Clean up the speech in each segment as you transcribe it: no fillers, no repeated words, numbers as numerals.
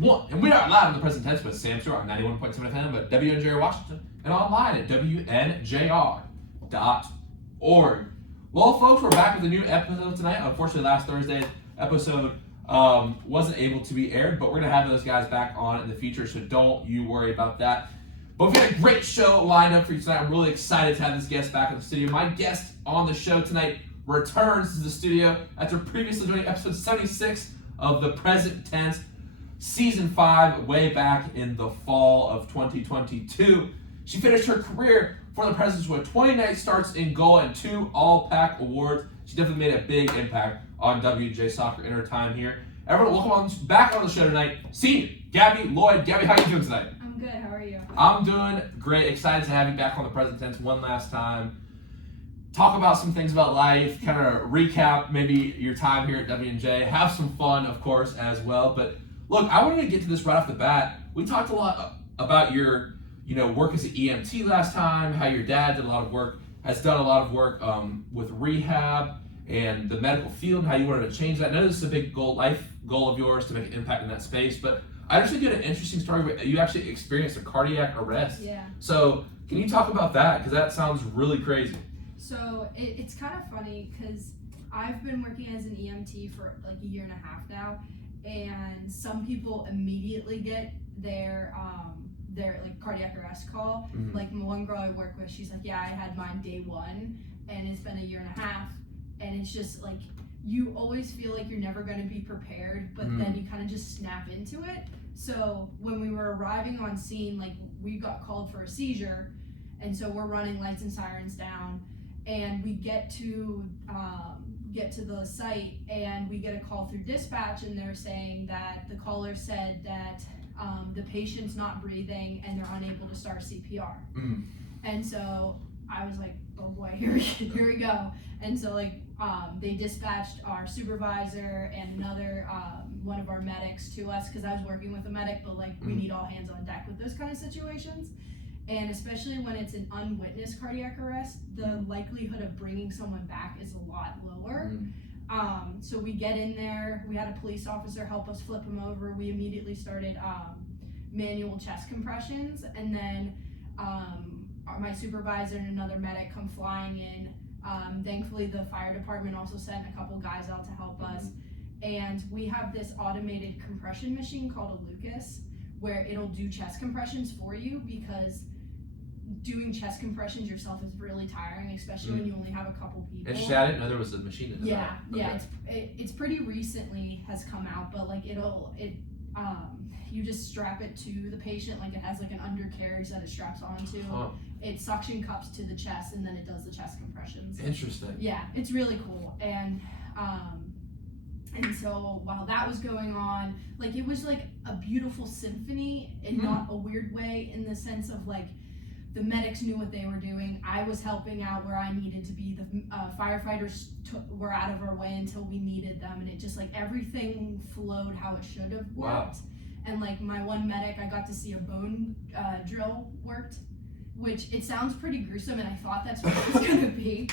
1. And we are live in the present tense with Sam Stewart on 91.7 FM at WNJR Washington and online at WNJR.org. Well, folks, we're back with a new episode tonight. Unfortunately, last Thursday's episode wasn't able to be aired, but we're going to have those guys back on in the future, so don't you worry about that. But we've got a great show lined up for you tonight. I'm really excited to have this guest back in the studio. My guest on the show tonight returns to the studio after previously joining episode 76 of the present tense, season 5, way back in the fall of 2022. She finished her career for the Presidents with 29 starts in goal and 2 All-Pac awards. She definitely made a big impact on WJ soccer in her time here. Everyone, welcome back on the show tonight, senior Gabby, Lloyd. Gabby, how are you doing tonight? I'm good. How are you? I'm doing great. Excited to have you back on the present tense one last time. Talk about some things about life, kind of recap maybe your time here at W&J. Have some fun, of course, as well. But look, I wanted to get to this right off the bat. We talked a lot about your, work as an EMT last time, how your dad did a lot of work, has done a lot of work with rehab and the medical field, how you wanted to change that. I know this is a big life goal of yours to make an impact in that space, but I actually did an interesting story where you actually experienced a cardiac arrest. Yeah. So can you talk about that? Because that sounds really crazy. So it's kind of funny because I've been working as an EMT for like a year and a half now, and some people immediately get their like cardiac arrest call. Mm-hmm. Like one girl I work with, she's like, yeah, I had mine day 1, and it's been a year and a half, and it's just like you always feel like you're never going to be prepared, but then you kind of just snap into it. So when we were arriving on scene, like we got called for a seizure, and so we're running lights and sirens down. And we get to the site, and we get a call through dispatch, and they're saying that the caller said that the patient's not breathing and they're unable to start CPR. Mm. And so I was like, oh boy, here we go. And so they dispatched our supervisor and another one of our medics to us, because I was working with a medic, but we need all hands on deck with those kind of situations. And especially when it's an unwitnessed cardiac arrest, the likelihood of bringing someone back is a lot lower. So we get in there, we had a police officer help us flip him over. We immediately started manual chest compressions, and then my supervisor and another medic come flying in. Thankfully, the fire department also sent a couple guys out to help us. And we have this automated compression machine called a Lucas, where it'll do chest compressions for you, because doing chest compressions yourself is really tiring, especially when you only have a couple people. Interesting. I didn't know there was a machine in there. Yeah. It's pretty recently has come out, but you just strap it to the patient, like it has like an undercarriage that it straps onto. Oh. It suction cups to the chest, and then it does the chest compressions. Interesting. Yeah, it's really cool. And so while that was going on, it was like a beautiful symphony in not a weird way, in the sense of the medics knew what they were doing. I was helping out where I needed to be. The firefighters were out of our way until we needed them, and it just everything flowed how it should have worked. Wow. And my one medic, I got to see a bone drill worked, which it sounds pretty gruesome, and I thought that's what it was going to be.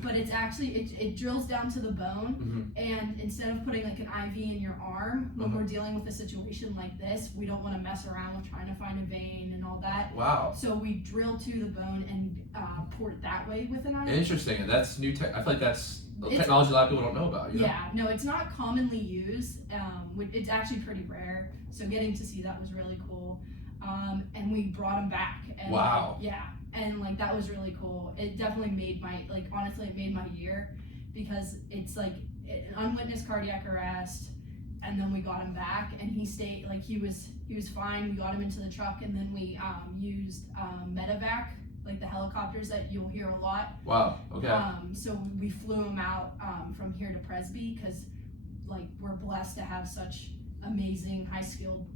But it's actually, it drills down to the bone, and instead of putting an IV in your arm, when we're dealing with a situation like this, we don't want to mess around with trying to find a vein and all that. Wow. So we drill to the bone and port that way with an IV. Interesting, and that's new tech. I feel like that's technology a lot of people don't know about. Yeah, no, it's not commonly used. It's actually pretty rare, so getting to see that was really cool. And we brought him back. And, wow. Yeah. And that was really cool. It definitely made my honestly, it made my year, because it's an unwitnessed cardiac arrest, and then we got him back, and he stayed he was fine. We got him into the truck, and then we used medevac, the helicopters that you'll hear a lot. Wow. Okay. So we flew him out from here to Presby, because we're blessed to have such amazing high skilled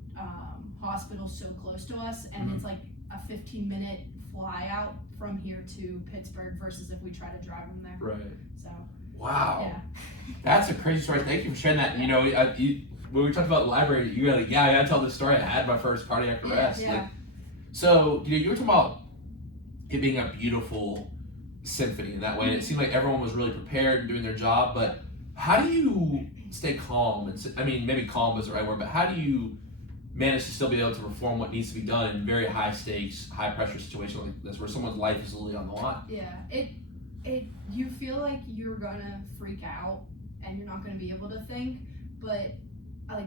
hospitals so close to us, and it's a 15-minute fly out from here to Pittsburgh versus if we try to drive them there. Right. So. Wow. Yeah. That's a crazy story. Thank you for sharing that. When we talked about the library, you were I gotta tell this story. I had my first cardiac arrest. Yeah. So you were talking about it being a beautiful symphony in that way, and it seemed like everyone was really prepared and doing their job. But how do you stay calm? Maybe calm is the right word, but how do you manage to still be able to perform what needs to be done in very high stakes, high pressure situations like this, where someone's life is literally on the line. Yeah, you feel like you're gonna freak out and you're not gonna be able to think, but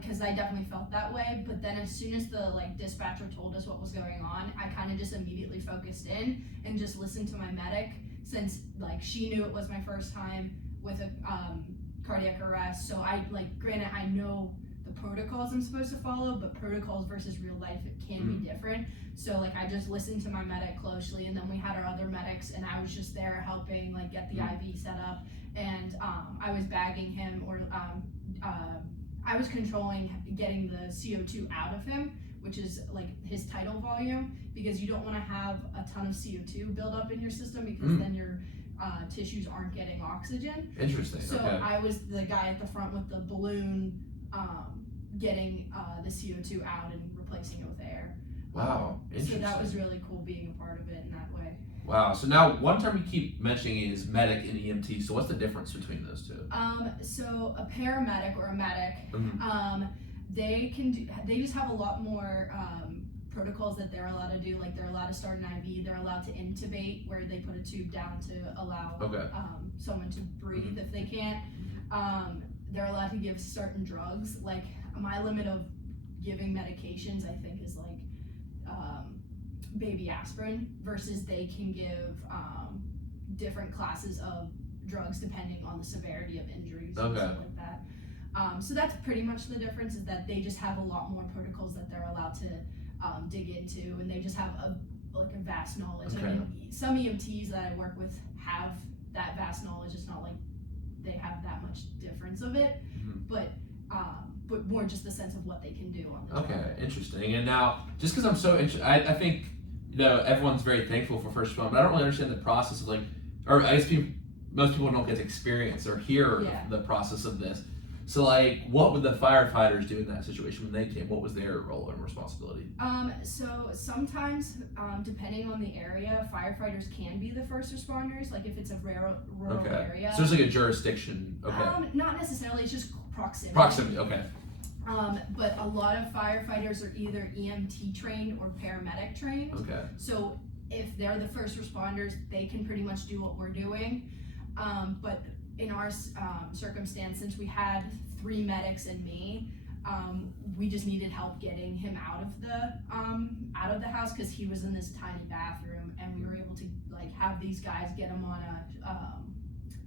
because I definitely felt that way. But then as soon as the dispatcher told us what was going on, I kind of just immediately focused in and just listened to my medic, since she knew it was my first time with a cardiac arrest. So granted, I know the protocols I'm supposed to follow, but protocols versus real life, it can be different. So I just listened to my medic closely, and then we had our other medics, and I was just there helping get the IV set up, and I was bagging him, or I was controlling getting the CO2 out of him, which is his tidal volume, because you don't want to have a ton of CO2 build up in your system, because then your tissues aren't getting oxygen. Interesting. So okay. I was the guy at the front with the balloon, getting the CO2 out and replacing it with air. Wow, interesting. So that was really cool being a part of it in that way. Wow. So now one term you keep mentioning is medic and EMT. So what's the difference between those two? So a paramedic or a medic, they just have a lot more protocols that they're allowed to do. They're allowed to start an IV, they're allowed to intubate, where they put a tube down to allow someone to breathe if they can't. They're allowed to give certain drugs. My limit of giving medications, I think, is baby aspirin, versus they can give different classes of drugs depending on the severity of injuries and stuff like that. So that's pretty much the difference, is that they just have a lot more protocols that they're allowed to dig into, and they just have a vast knowledge. I mean, some EMTs that I work with have that vast knowledge. It's not they have that much difference of it, but more just the sense of what they can do on the job. Okay, interesting. And now, just because I'm so interested, I think everyone's very thankful for first responder, but I don't really understand the process of or I guess most people don't get to experience or hear the process of this. So what would the firefighters do in that situation when they came? What was their role and responsibility? So sometimes, depending on the area, firefighters can be the first responders. If it's a rural area. So it's a jurisdiction. Okay. Not necessarily. It's just proximity. Proximity. Okay. But a lot of firefighters are either EMT trained or paramedic trained. Okay. So if they're the first responders, they can pretty much do what we're doing. But in our circumstance, since we had 3 medics and me, we just needed help getting him out of the house, because he was in this tiny bathroom, and we were able to have these guys get him on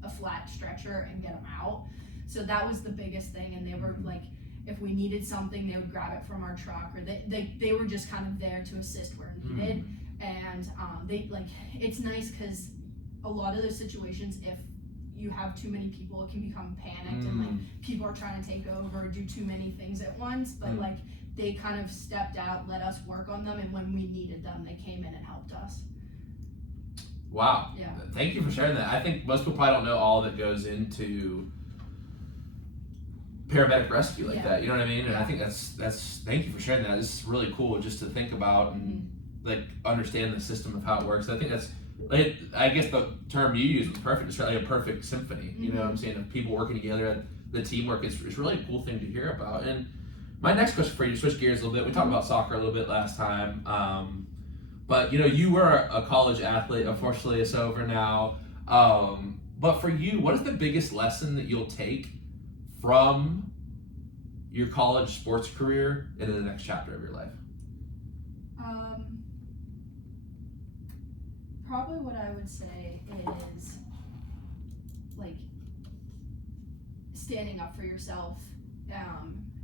a flat stretcher and get him out. So that was the biggest thing, and they were if we needed something, they would grab it from our truck, or they were just kind of there to assist where needed. And it's nice, because a lot of those situations, if you have too many people, it can become panicked, and people are trying to take over, do too many things at once. But they kind of stepped out, let us work on them, and when we needed them, they came in and helped us. Wow. Yeah. Thank you for sharing that. I think most people probably don't know all that goes into paramedic rescue that. You know what I mean? And I think that's thank you for sharing that. This is really cool just to think about and understand the system of how it works. I think that's I guess the term you used was perfect. It's a perfect symphony. You know what I'm saying? Of people working together, the teamwork is really a cool thing to hear about. And my next question for you, to switch gears a little bit, we talked about soccer a little bit last time, but you were a college athlete. Unfortunately, it's over now. But for you, what is the biggest lesson that you'll take from your college sports career into the next chapter of your life? Probably what I would say is standing up for yourself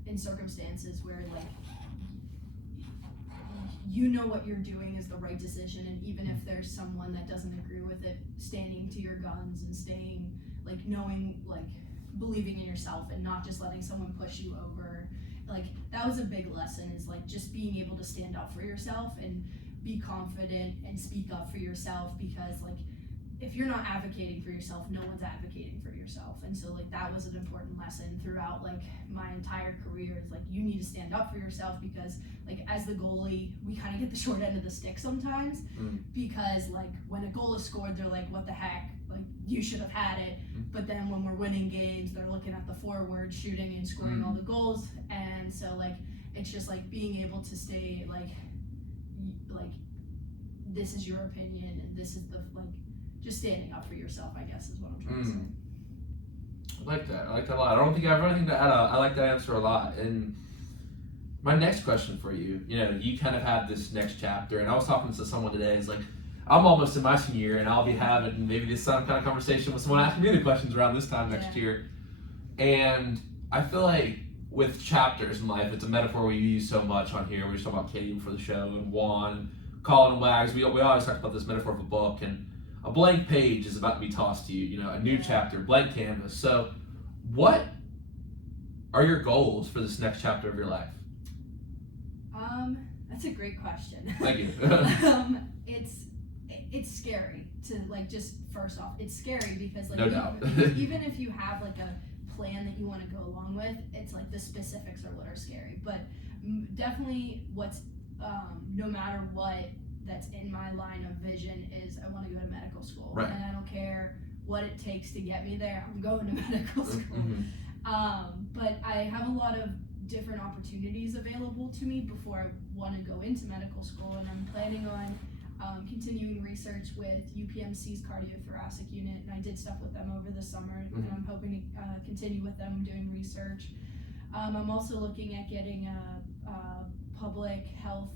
in circumstances where what you're doing is the right decision, and even if there's someone that doesn't agree with it, standing to your guns and staying knowing believing in yourself and not just letting someone push you over. That was a big lesson, is just being able to stand up for yourself and be confident and speak up for yourself, because if you're not advocating for yourself, no one's advocating for yourself. And so that was an important lesson throughout my entire career, is you need to stand up for yourself, because as the goalie, we kind of get the short end of the stick sometimes, because when a goal is scored, they're what the heck, you should have had it. But then when we're winning games, they're looking at the forward shooting and scoring all the goals. And so It's just like being able to stay like this is your opinion and this is the like just standing up for yourself, I guess is what I'm trying to say. I like that. I like that a lot. I don't think I have anything to add. I like that answer a lot. And my next question for you, you kind of have this next chapter, and I was talking to someone today. It's like, I'm almost in my senior year, and I'll be having maybe this some kind of conversation with someone asking me the questions around this time next year. And I feel like with chapters in life, it's a metaphor we use so much on here. We just talked about Katie before the show, and Juan, and Colin and Wags. We always talk about this metaphor of a book, and a blank page is about to be tossed to you. A new chapter, blank canvas. So, what are your goals for this next chapter of your life? That's a great question. Thank you. It's scary to like just first off, it's scary because like no doubt. even if you have like a plan that you want to go along with, it's like the specifics are what are scary. But definitely, what's no matter what that's in my line of vision is I want to go to medical school, right. And I don't care what it takes to get me there. I'm going to medical school. But I have a lot of different opportunities available to me before I want to go into medical school, and I'm planning on continuing research with UPMC's cardiothoracic unit, and I did stuff with them over the summer, and I'm hoping to continue with them doing research. I'm also looking at getting a public health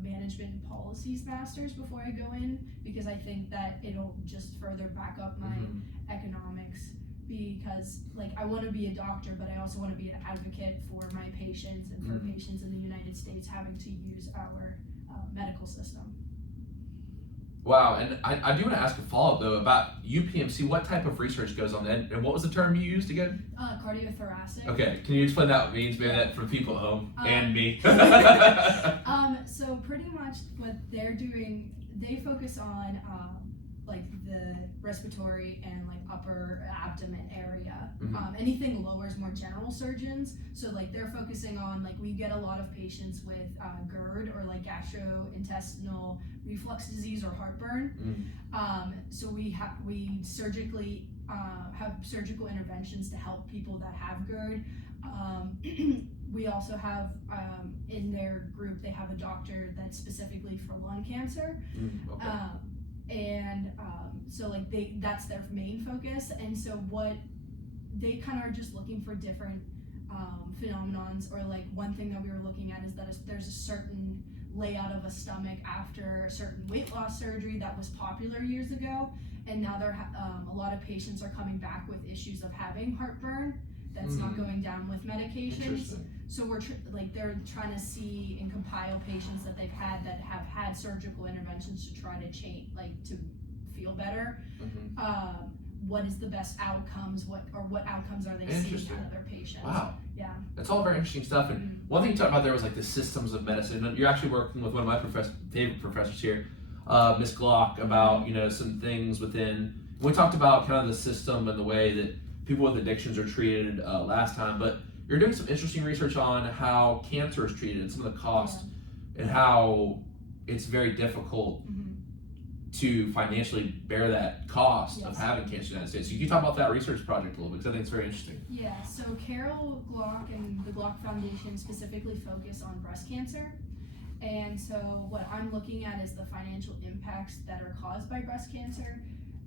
management and policies master's before I go in, because I think that it'll just further back up my economics, because like I want to be a doctor, but I also want to be an advocate for my patients and for patients in the United States having to use our medical system. Wow, and I do want to ask a follow-up though about UPMC. What type of research goes on that, and what was the term you used again? Cardiothoracic. Okay, can you explain that what it means, maybe that for people at home and me? So pretty much what they're doing, they focus on like the respiratory and like upper abdomen area. Anything lower is more general surgeons. So like they're focusing on like we get a lot of patients with GERD or like gastrointestinal reflux disease or heartburn. So we surgically have surgical interventions to help people that have GERD. We also have in their group they have a doctor that's specifically for lung cancer. So like that's their main focus, and so what they kind of are just looking for different phenomenons, or like one thing that we were looking at is that there's a certain layout of a stomach after a certain weight loss surgery that was popular years ago, and now a lot of patients are coming back with issues of having heartburn that's not going down with medications. So we're they're trying to see and compile patients that they've had that have had surgical interventions to try to change, like to feel better. What is the best outcomes? What outcomes are they seeing out of their patients? Wow. Yeah. That's all very interesting stuff. And one thing you talked about there was like the systems of medicine. You're actually working with one of my favorite professors here, Miss Glock, about some things within. We talked about kind of the system and the way that people with addictions are treated last time, but you're doing some interesting research on how cancer is treated and some of the costs and how it's very difficult to financially bear that cost of having cancer in the United States. So you talk about that research project a little bit, because I think it's very interesting. Yeah, so Carol Glock and the Glock Foundation specifically focus on breast cancer. And so what I'm looking at is the financial impacts that are caused by breast cancer.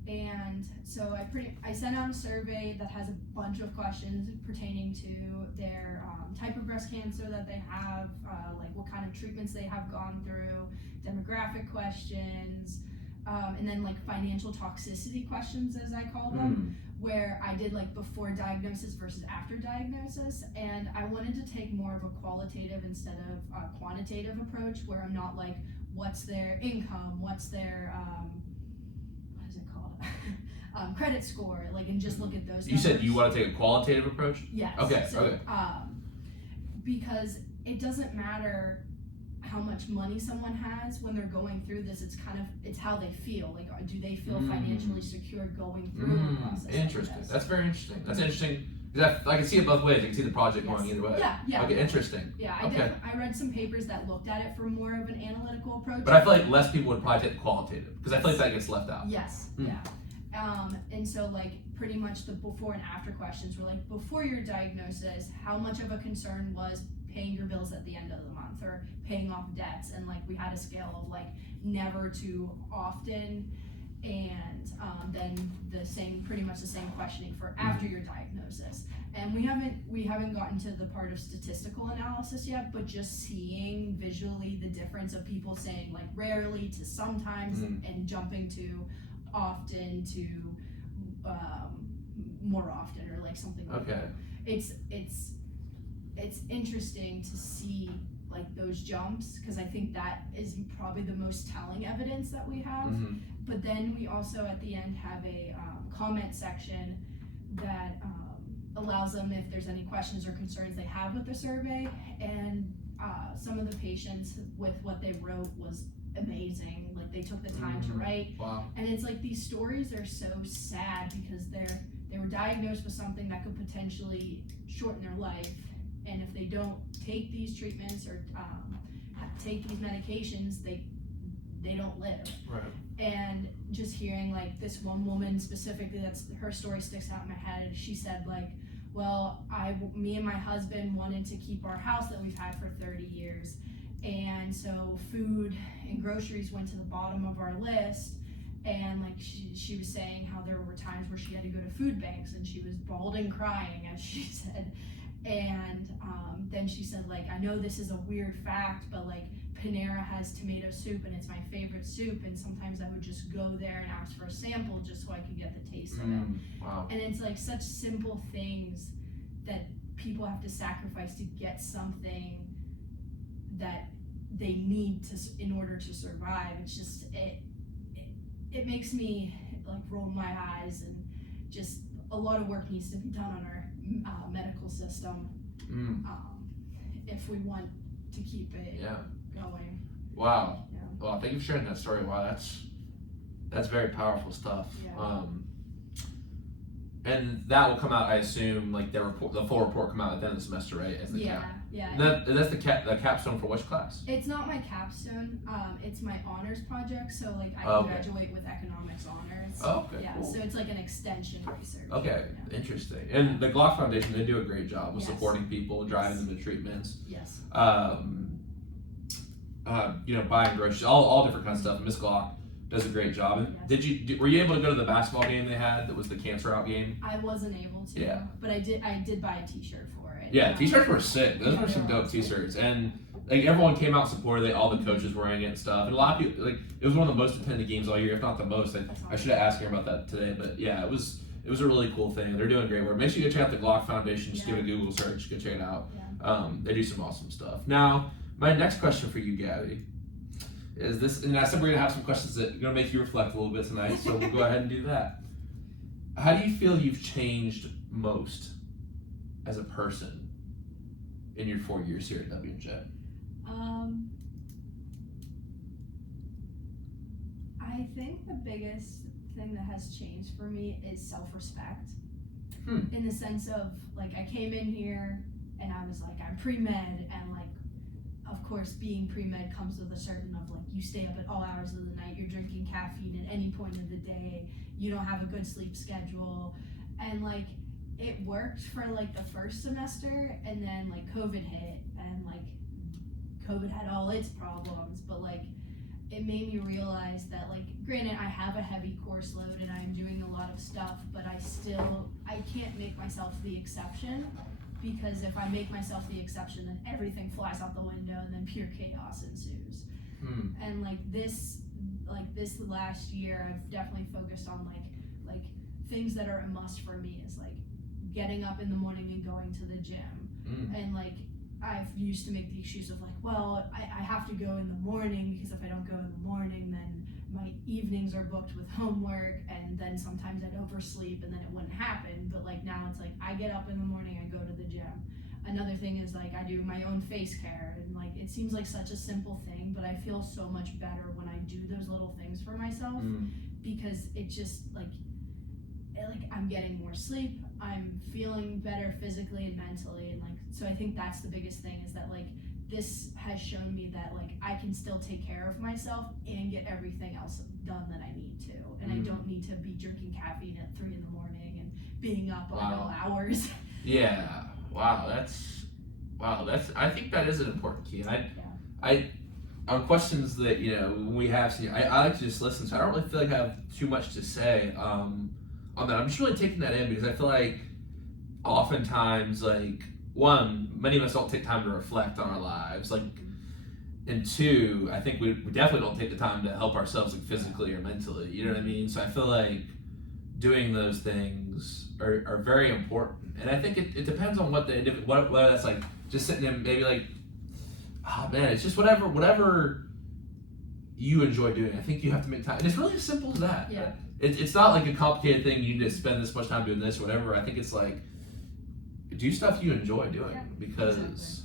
And so I sent out a survey that has a bunch of questions pertaining to their type of breast cancer that they have, like what kind of treatments they have gone through, demographic questions, and then like financial toxicity questions, as I call them, where I did like before diagnosis versus after diagnosis. And I wanted to take more of a qualitative instead of a quantitative approach, where I'm not like, what's their income, what's their credit score, like, and just look at those numbers. You said you want to take a qualitative approach? Yes. Okay. Because it doesn't matter how much money someone has when they're going through this. It's how they feel. Like, do they feel financially secure going through the process? Interesting. Like that's very interesting. That's interesting. I can see it both ways. I can see the project going either way. Yeah. Okay, interesting. Yeah, I read some papers that looked at it from more of an analytical approach. But I feel like less people would probably take the qualitative, because I feel like that gets left out. Yes. Yeah. And so like pretty much the before and after questions were like, before your diagnosis, how much of a concern was paying your bills at the end of the month or paying off debts, and like we had a scale of like never too often, and then pretty much the same questioning for after your diagnosis. And we haven't gotten to the part of statistical analysis yet, but just seeing visually the difference of people saying like rarely to sometimes and jumping to often to more often or like something like that. It's interesting to see like those jumps, because I think that is probably the most telling evidence that we have. But then we also at the end have a comment section that allows them, if there's any questions or concerns they have with the survey, and some of the patients with what they wrote was amazing. Like they took the time to write. Wow. And it's like these stories are so sad because they were diagnosed with something that could potentially shorten their life, and if they don't take these treatments or take these medications, they don't live. Right. And just hearing like this one woman specifically, that's her story sticks out in my head. She said like, well, me and my husband wanted to keep our house that we've had for 30 years, and so food and groceries went to the bottom of our list. And like she was saying how there were times where she had to go to food banks and she was bawling crying, as she said. And then she said like, I know this is a weird fact, but like Panera has tomato soup and it's my favorite soup, and sometimes I would just go there and ask for a sample just so I could get the taste of it. Wow. And it's like such simple things that people have to sacrifice to get something that they need to in order to survive. It's just it makes me like roll my eyes, and just a lot of work needs to be done on our medical system if we want to keep it going. Wow. Yeah. Well, thank you for sharing that story. Wow, that's very powerful stuff. Yeah. And that will come out, I assume, like the full report come out at the end of the semester, right? As the cap. Yeah. That's the capstone for which class? It's not my capstone. It's my honors project. So like I graduate with economics honors. Oh, okay. Yeah. Cool. So it's like an extension research. Okay. Yeah. Interesting. And the Glock Foundation, they do a great job with Yes. supporting people, driving them to treatments. Yes. Buying groceries, all different kinds of stuff. Miss Glock does a great job. And were you able to go to the basketball game they had that was the cancer out game? I wasn't able to. Yeah. But I did buy a T-shirt for it. Yeah, T-shirts were sick. Those were some dope T-shirts, and like everyone came out and supported it. All the coaches wearing it and stuff, and a lot of people, like, it was one of the most attended games all year, if not the most. I should have asked her about that today, but yeah, it was a really cool thing. They're doing great work. Make sure you go check out the Glock Foundation. Just give it a Google search. Go check it out. Yeah. They do some awesome stuff. Now, my next question for you, Gabby, is this, and I said we're gonna have some questions that are gonna make you reflect a little bit tonight, so we'll go ahead and do that. How do you feel you've changed most as a person in your 4 years here at Dubjay? I think the biggest thing that has changed for me is self-respect. In the sense of like, I came in here and I was like, I'm pre-med, and like, of course, being pre-med comes with a certain of like, you stay up at all hours of the night, you're drinking caffeine at any point of the day, you don't have a good sleep schedule, and like, it worked for like the first semester, and then like COVID hit, and like COVID had all its problems, but like it made me realize that like, granted, I have a heavy course load and I'm doing a lot of stuff, but I can't make myself the exception, because if I make myself the exception, then everything flies out the window and then pure chaos ensues. And like this last year, I've definitely focused on like things that are a must for me is like getting up in the morning and going to the gym. And like, I've used to make the excuse of like, well, I have to go in the morning, because if I don't go in the morning, then my evenings are booked with homework, and then sometimes I'd oversleep and then it wouldn't happen. But like now it's like, I get up in the morning, I go to the gym. Another thing is like, I do my own face care, and like, it seems like such a simple thing, but I feel so much better when I do those little things for myself, because it just like I'm getting more sleep, I'm feeling better physically and mentally, and like, so I think that's the biggest thing, is that like, this has shown me that like, I can still take care of myself and get everything else done that I need to, and I don't need to be drinking caffeine at 3 a.m. and being up at all hours. Yeah, wow, Wow, I think that is an important key. And Yeah. I on questions that when we have, I like to just listen. So I don't really feel like I have too much to say on that. I'm just really taking that in because I feel like oftentimes, like, one, many of us don't take time to reflect on our lives, like, and two, I think we definitely don't take the time to help ourselves, like, physically or mentally. You know what I mean? So I feel like doing those things are very important, and I think it depends on whether that's like just sitting in maybe like, oh man, it's just whatever you enjoy doing. I think you have to make time, and it's really as simple as that. Yeah. It's not like a complicated thing. You need to spend this much time doing this, or whatever. I think it's like do stuff you enjoy doing because,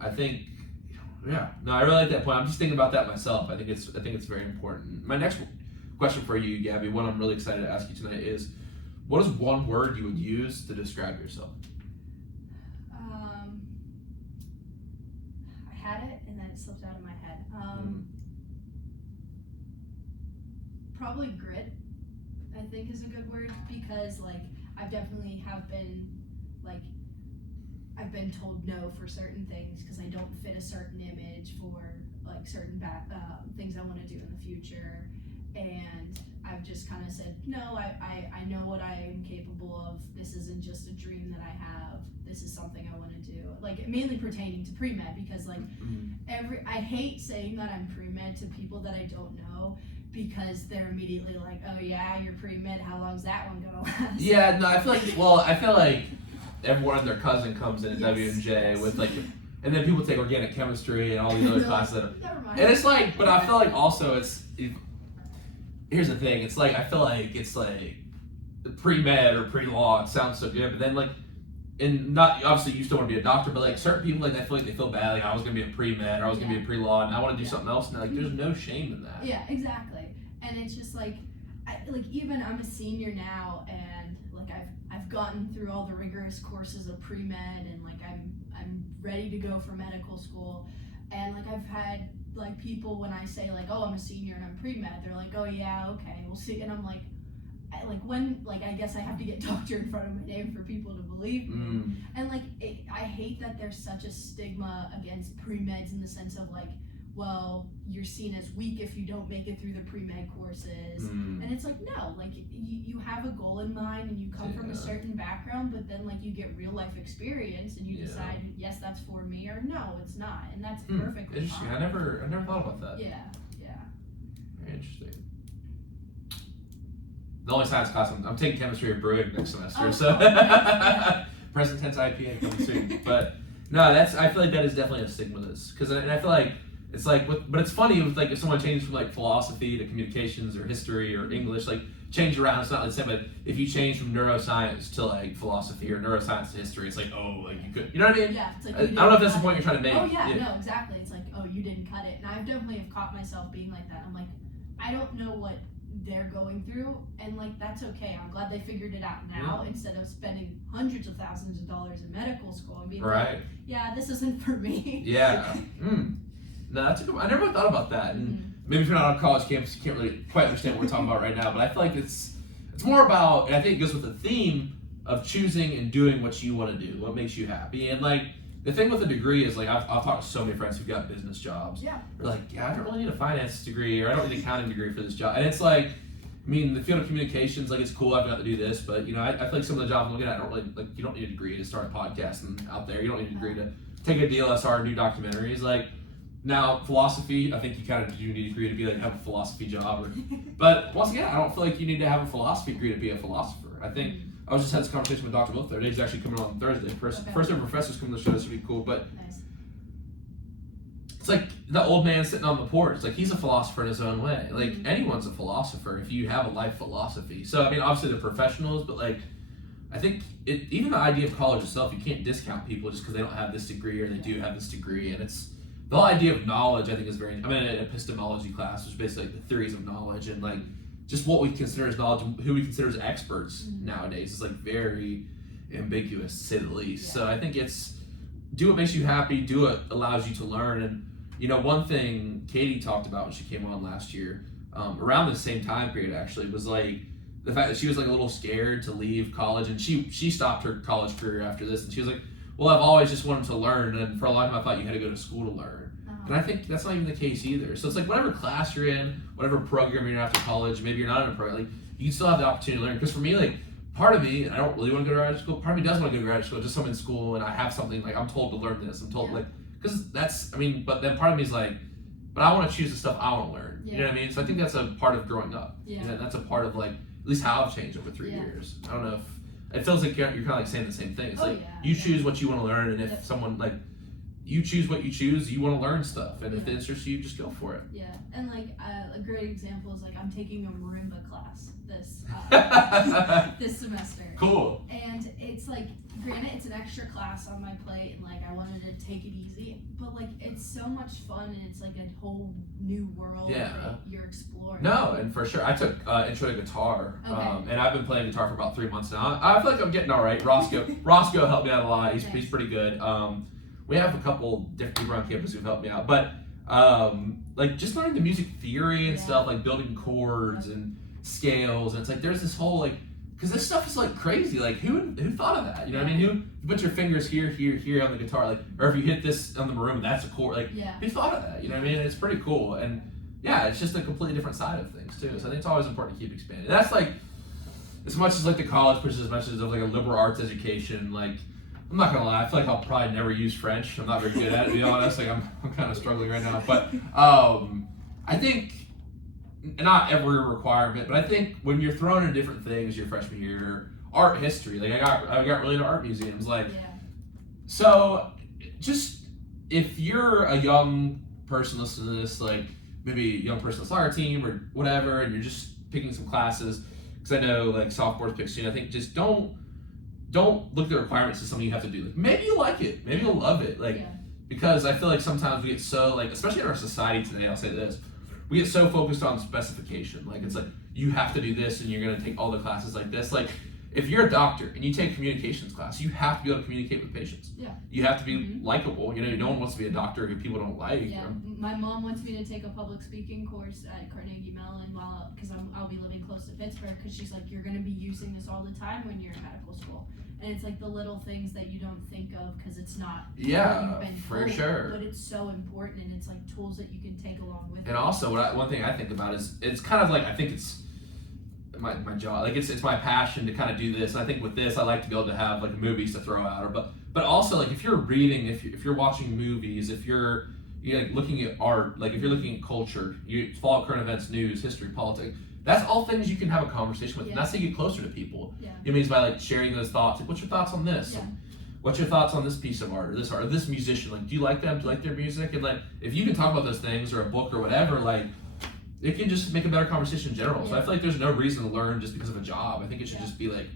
I think, no, I really like that point. I'm just thinking about that myself. I think it's very important. My next question for you, Gabby, one I'm really excited to ask you tonight is, what is one word you would use to describe yourself? I had it and then it slipped out of my head. Probably grit, I think, is a good word, because like I've definitely been told no for certain things because I don't fit a certain image for like certain things I want to do in the future, and I've just kind of said no. I know what I am capable of. This isn't just a dream that I have. This is something I want to do, like mainly pertaining to pre-med, because like I hate saying that I'm pre-med to people that I don't know, because they're immediately like, oh yeah, you're pre-med, how long's that one gonna last? Yeah, no, I feel like everyone and their cousin comes in at WJ with like, and then people take organic chemistry and all these other classes Never mind. and it's like, but I feel like also here's the thing, it's like I feel like it's like the pre-med or pre-law, it sounds so good, but then like, and not obviously you still want to be a doctor, but like certain people, like I feel like they feel bad, like I was gonna be a pre-med or I was gonna be a pre-law and I want to do something else, and like there's no shame in that. Yeah, exactly. And it's just like, even I'm a senior now, and like I've gotten through all the rigorous courses of pre-med, and like I'm ready to go for medical school, and like I've had like people, when I say like, oh, I'm a senior and I'm pre-med, they're like, oh yeah, okay, we'll see, and I'm like, I guess I have to get doctor in front of my name for people to believe me. And like I hate that there's such a stigma against pre-meds, in the sense of like, well, you're seen as weak if you don't make it through the pre-med courses. And it's like, no, like you have a goal in mind and you come from a certain background, but then like you get real life experience and you decide, yes, that's for me, or no, it's not, and that's perfectly interesting. fine. I never thought about that. Yeah. Very interesting. The only science class I'm taking chemistry or brewing next semester, present tense IPA coming soon. But no, I feel like that is definitely a stigma, because I feel like it's like, but it's funny with like if someone changes from like philosophy to communications or history or English, like change around, it's not the same. But if you change from neuroscience to like philosophy or neuroscience to history, it's like, oh, like you could, you know what I mean? Yeah, it's like I don't know if that's the point you're trying to make. Oh yeah, no, exactly. It's like, oh, you didn't cut it, and I definitely have caught myself being like that. I'm like, I don't know what they're going through, and like that's okay. I'm glad they figured it out now, instead of spending hundreds of thousands of dollars in medical school and being like, yeah, this isn't for me. Yeah. No, that's a good one. I never thought about that. And maybe if you're not on college campus, you can't really quite understand what we're talking about right now, but I feel like it's more about, and I think it goes with the theme of choosing and doing what you want to do, what makes you happy. And like the thing with a degree is like I've talked to so many friends who've got business jobs. Yeah. They're like, yeah, I don't really need a finance degree, or I don't need an accounting degree for this job. And it's like, I mean, the field of communications, like it's cool, I've got to do this, but I feel like some of the jobs I'm looking at, I don't really, like, you don't need a degree to start a podcast and out there. You don't need a degree to take a DLSR and do documentaries. Like, now, philosophy, I think you kind of do need a degree to be like have a philosophy job. But once again, I don't feel like you need to have a philosophy degree to be a philosopher. I think I was just had this conversation with Dr. Both the other day. He's actually coming on Thursday. First ever professor's coming to the show. This would be cool. But it's like the old man sitting on the porch. It's like he's a philosopher in his own way. Like anyone's a philosopher if you have a life philosophy. So I mean, obviously they're professionals, but like I think even the idea of college itself, you can't discount people just because they don't have this degree or they do have this degree, and it's. The whole idea of knowledge, I think, is very. I'm in an epistemology class, which is basically like the theories of knowledge, and like just what we consider as knowledge, and who we consider as experts nowadays is like very ambiguous, to say the least. So I think it's do what makes you happy, do what allows you to learn. And one thing Katie talked about when she came on last year, around the same time period actually, was like the fact that she was like a little scared to leave college, and she stopped her college career after this, and she was like, well, I've always just wanted to learn, and for a long time I thought you had to go to school to learn. And I think that's not even the case either. So it's like whatever class you're in, whatever program you're in after college, maybe you're not in a program, like you can still have the opportunity to learn. Because for me, like part of me, and I don't really want to go to graduate school, part of me does want to go to graduate school, just so I'm in school and I have something, like I'm told to learn this, I'm told like, because that's, I mean, but then part of me is like, but I want to choose the stuff I want to learn. You know what I mean? So I think that's a part of growing up. Yeah. You know, that's a part of like, at least how I've changed over 3 years. I don't know if, it feels like you're kind of like saying the same thing. It's you choose what you want to learn, and if someone like, you choose what you choose, you want to learn stuff, and if it interests you, just go for it. Yeah, and like a great example is like I'm taking a marimba class this this semester. Cool. And it's like, granted, it's an extra class on my plate, and like I wanted to take it easy, but like it's so much fun, and it's like a whole new world that you're exploring. No, and for sure, I took intro to guitar, and I've been playing guitar for about 3 months now. I feel like I'm getting all right. Roscoe helped me out a lot. He's pretty good. We have a couple different people on campus who've helped me out, but like just learning the music theory and stuff, like building chords and scales, and it's like there's this whole like, because this stuff is like crazy. Like who thought of that? You know what I mean? Who you put your fingers here on the guitar, like, or if you hit this on the marimba, that's a chord. Like who thought of that? You know what I mean? It's pretty cool, and it's just a completely different side of things too. So I think it's always important to keep expanding. And that's like as much as like the college pushes as much as like a liberal arts education, like. I'm not gonna lie, I feel like I'll probably never use French. I'm not very good at it, to be honest. Like I'm kind of struggling right now. But I think not every requirement, but I think when you're thrown in different things your freshman year, art history, like I got really into art museums, like so just if you're a young person listening to this, like maybe a young person on the soccer team or whatever, and you're just picking some classes, because I know like sophomores pick student, I think just don't look at the requirements as something you have to do. Like maybe you'll like it, maybe you'll love it, like because I feel like sometimes we get so like, especially in our society today, I'll say this, we get so focused on specification. Like it's like you have to do this and you're gonna take all the classes like this. Like if you're a doctor and you take communications class, you have to be able to communicate with patients. You have to be likable. You know, no one wants to be a doctor who people don't like. My mom wants me to take a public speaking course at Carnegie Mellon because I'll be living close to Pittsburgh, because she's like, you're going to be using this all the time when you're in medical school. And it's like the little things that you don't think of because it's not for sure, but it's so important, and it's like tools that you can take along with and also one thing I think about is it's kind of like, I think it's my job, like it's my passion to kind of do this. And I think with this I like to be able to have like movies to throw out, or but also like if you're reading, if you're watching movies, if you're like looking at art, like if you're looking at culture, you follow current events, news, history, politics, that's all things you can have a conversation with, and that's how you get closer to people. It means by like sharing those thoughts, like what's your thoughts on this? What's your thoughts on this piece of art, or this musician? Like, do you like them? Do you like their music? And like, if you can talk about those things, or a book or whatever, like it can just make a better conversation in general. So I feel like there's no reason to learn just because of a job. I think it should just be like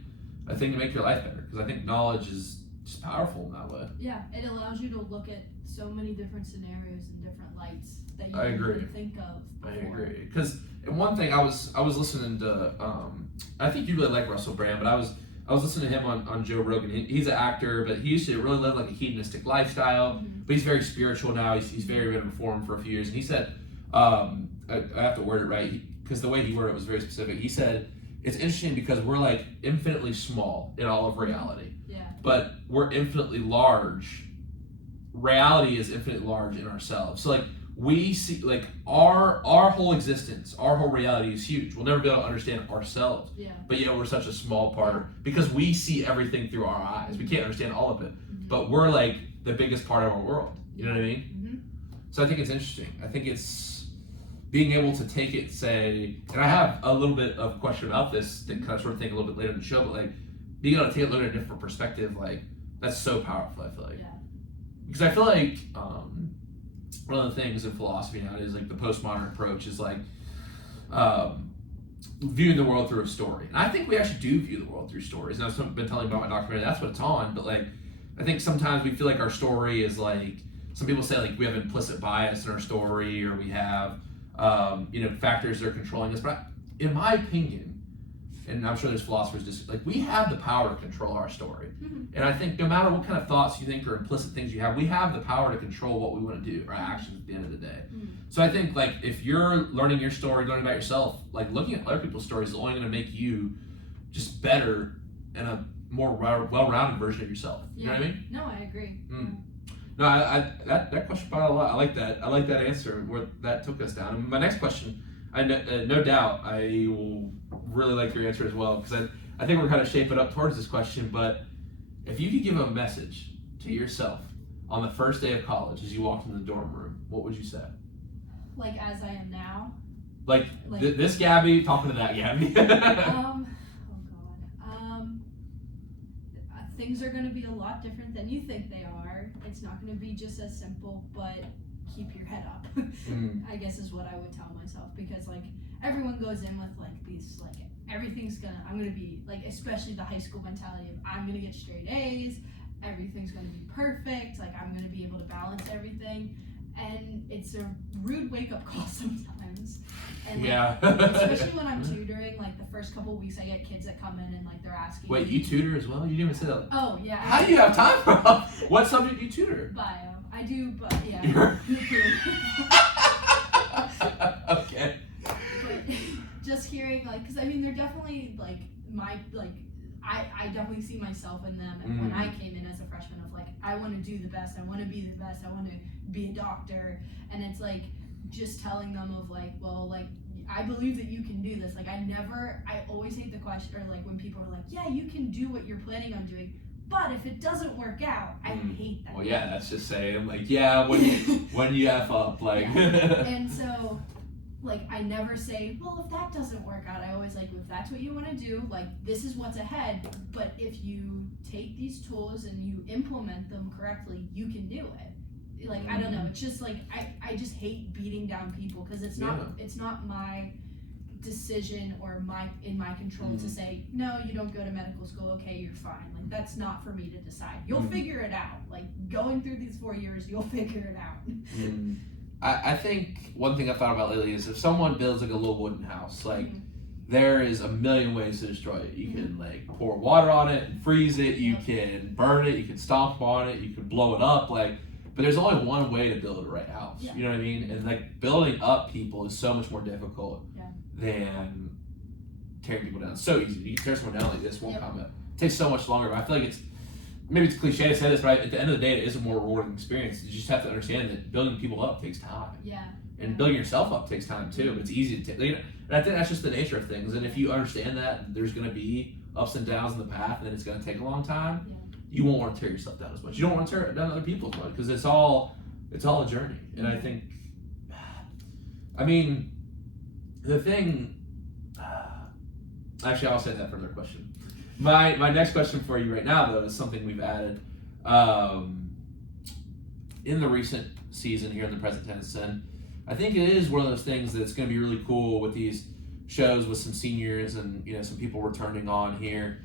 a thing to make your life better, because I think knowledge is just powerful in that way. Yeah, it allows you to look at so many different scenarios and different lights that you didn't think of before. I agree. Because one thing I was listening to, I think you really like Russell Brand, but I was listening to him on Joe Rogan. He's an actor, but he used to really live like a hedonistic lifestyle. But he's very spiritual now. He's very been reformed for a few years, and he said, I have to word it right because the way he worded it was very specific. He said, it's interesting because we're like infinitely small in all of reality, but we're infinitely large. Reality is infinitely large in ourselves. So like we see like our whole existence, our whole reality is huge. We'll never be able to understand ourselves, but yet we're such a small part because we see everything through our eyes. We can't understand all of it, but we're like the biggest part of our world. You know what I mean? So I think it's interesting. I think it's being able to take it, say, and I have a little bit of question about this that kind of sort of think a little bit later in the show, but like being able to take it, look at a different perspective, like that's so powerful. I feel like because I feel like one of the things in philosophy now is like the postmodern approach is like viewing the world through a story, and I think we actually do view the world through stories. And I've been telling you about my documentary, that's what it's on, but like I think sometimes we feel like our story is like, some people say like we have implicit bias in our story, or we have factors that are controlling us. But in my opinion, and I'm sure there's philosophers just like, we have the power to control our story. And I think no matter what kind of thoughts you think or implicit things you have, we have the power to control what we want to do, our actions at the end of the day. So I think like if you're learning your story, learning about yourself, like looking at other people's stories is only going to make you just better and a more well-rounded version of yourself. You know what I mean? No, I agree. No, that question probably a lot. I like that. I like that answer where that took us down. And my next question, no doubt, I will really like your answer as well, because I think we're kind of shaping up towards this question. But if you could give a message to yourself on the first day of college as you walked in the dorm room, what would you say? Like as I am now. Like this Gabby talking to that Gabby. Things are going to be a lot different than you think they are. It's not going to be just as simple, but keep your head up. I guess is what I would tell myself, because like everyone goes in with like these like I'm gonna be like, especially the high school mentality of I'm gonna get straight A's, everything's gonna be perfect, like I'm gonna be able to balance everything, and it's a rude wake up call sometimes. And like, especially when I'm tutoring, like the first couple of weeks I get kids that come in and like they're asking. Wait, you tutor as well? You didn't even say that. Oh yeah. How do you have time for what subject do you tutor? Bio. I do, but yeah. Okay. But just hearing like, because I mean they're definitely like I definitely see myself in them, and when I came in as a freshman of like I want to do the best, I want to be the best, I want to be a doctor, and it's like just telling them of like, well, like I believe that you can do this. Like I always hate the question, or like when people are like, yeah, you can do what you're planning on doing, but if it doesn't work out, I hate that. Well, yeah, that's just saying like, yeah, when you F up, like. Yeah. And so like I never say, well, if that doesn't work out, I always like, if that's what you want to do, like this is what's ahead, but if you take these tools and you implement them correctly, you can do it. Like I don't know, it's just like I just hate beating down people, because it's not my decision or in my control to say, no, you don't go to medical school, okay, you're fine. Like that's not for me to decide. You'll figure it out. Like going through these 4 years, you'll figure it out. I think one thing I've thought about lately is if someone builds like a little wooden house, like there is a million ways to destroy it. You can like pour water on it and freeze it, you can burn it, you can stomp on it, you can blow it up, like, but there's only one way to build a right house. Yeah. You know what I mean? And like building up people is so much more difficult than tearing people down. It's so easy. You can tear someone down like this, one comment. It takes so much longer, but I feel like maybe it's cliche to say this, but at the end of the day, it is a more rewarding experience. You just have to understand that building people up takes time. Yeah. And building yourself up takes time too, but it's easy to take. And I think that's just the nature of things. And if you understand that there's going to be ups and downs in the path, and it's going to take a long time, you won't want to tear yourself down as much. You don't want to tear down other people as much, because it's all a journey. And I think, I mean, the thing. Actually, I'll say that for another question. My next question for you right now, though, is something we've added in the recent season here in the present tense, and I think it is one of those things that's going to be really cool with these shows with some seniors and some people returning on here,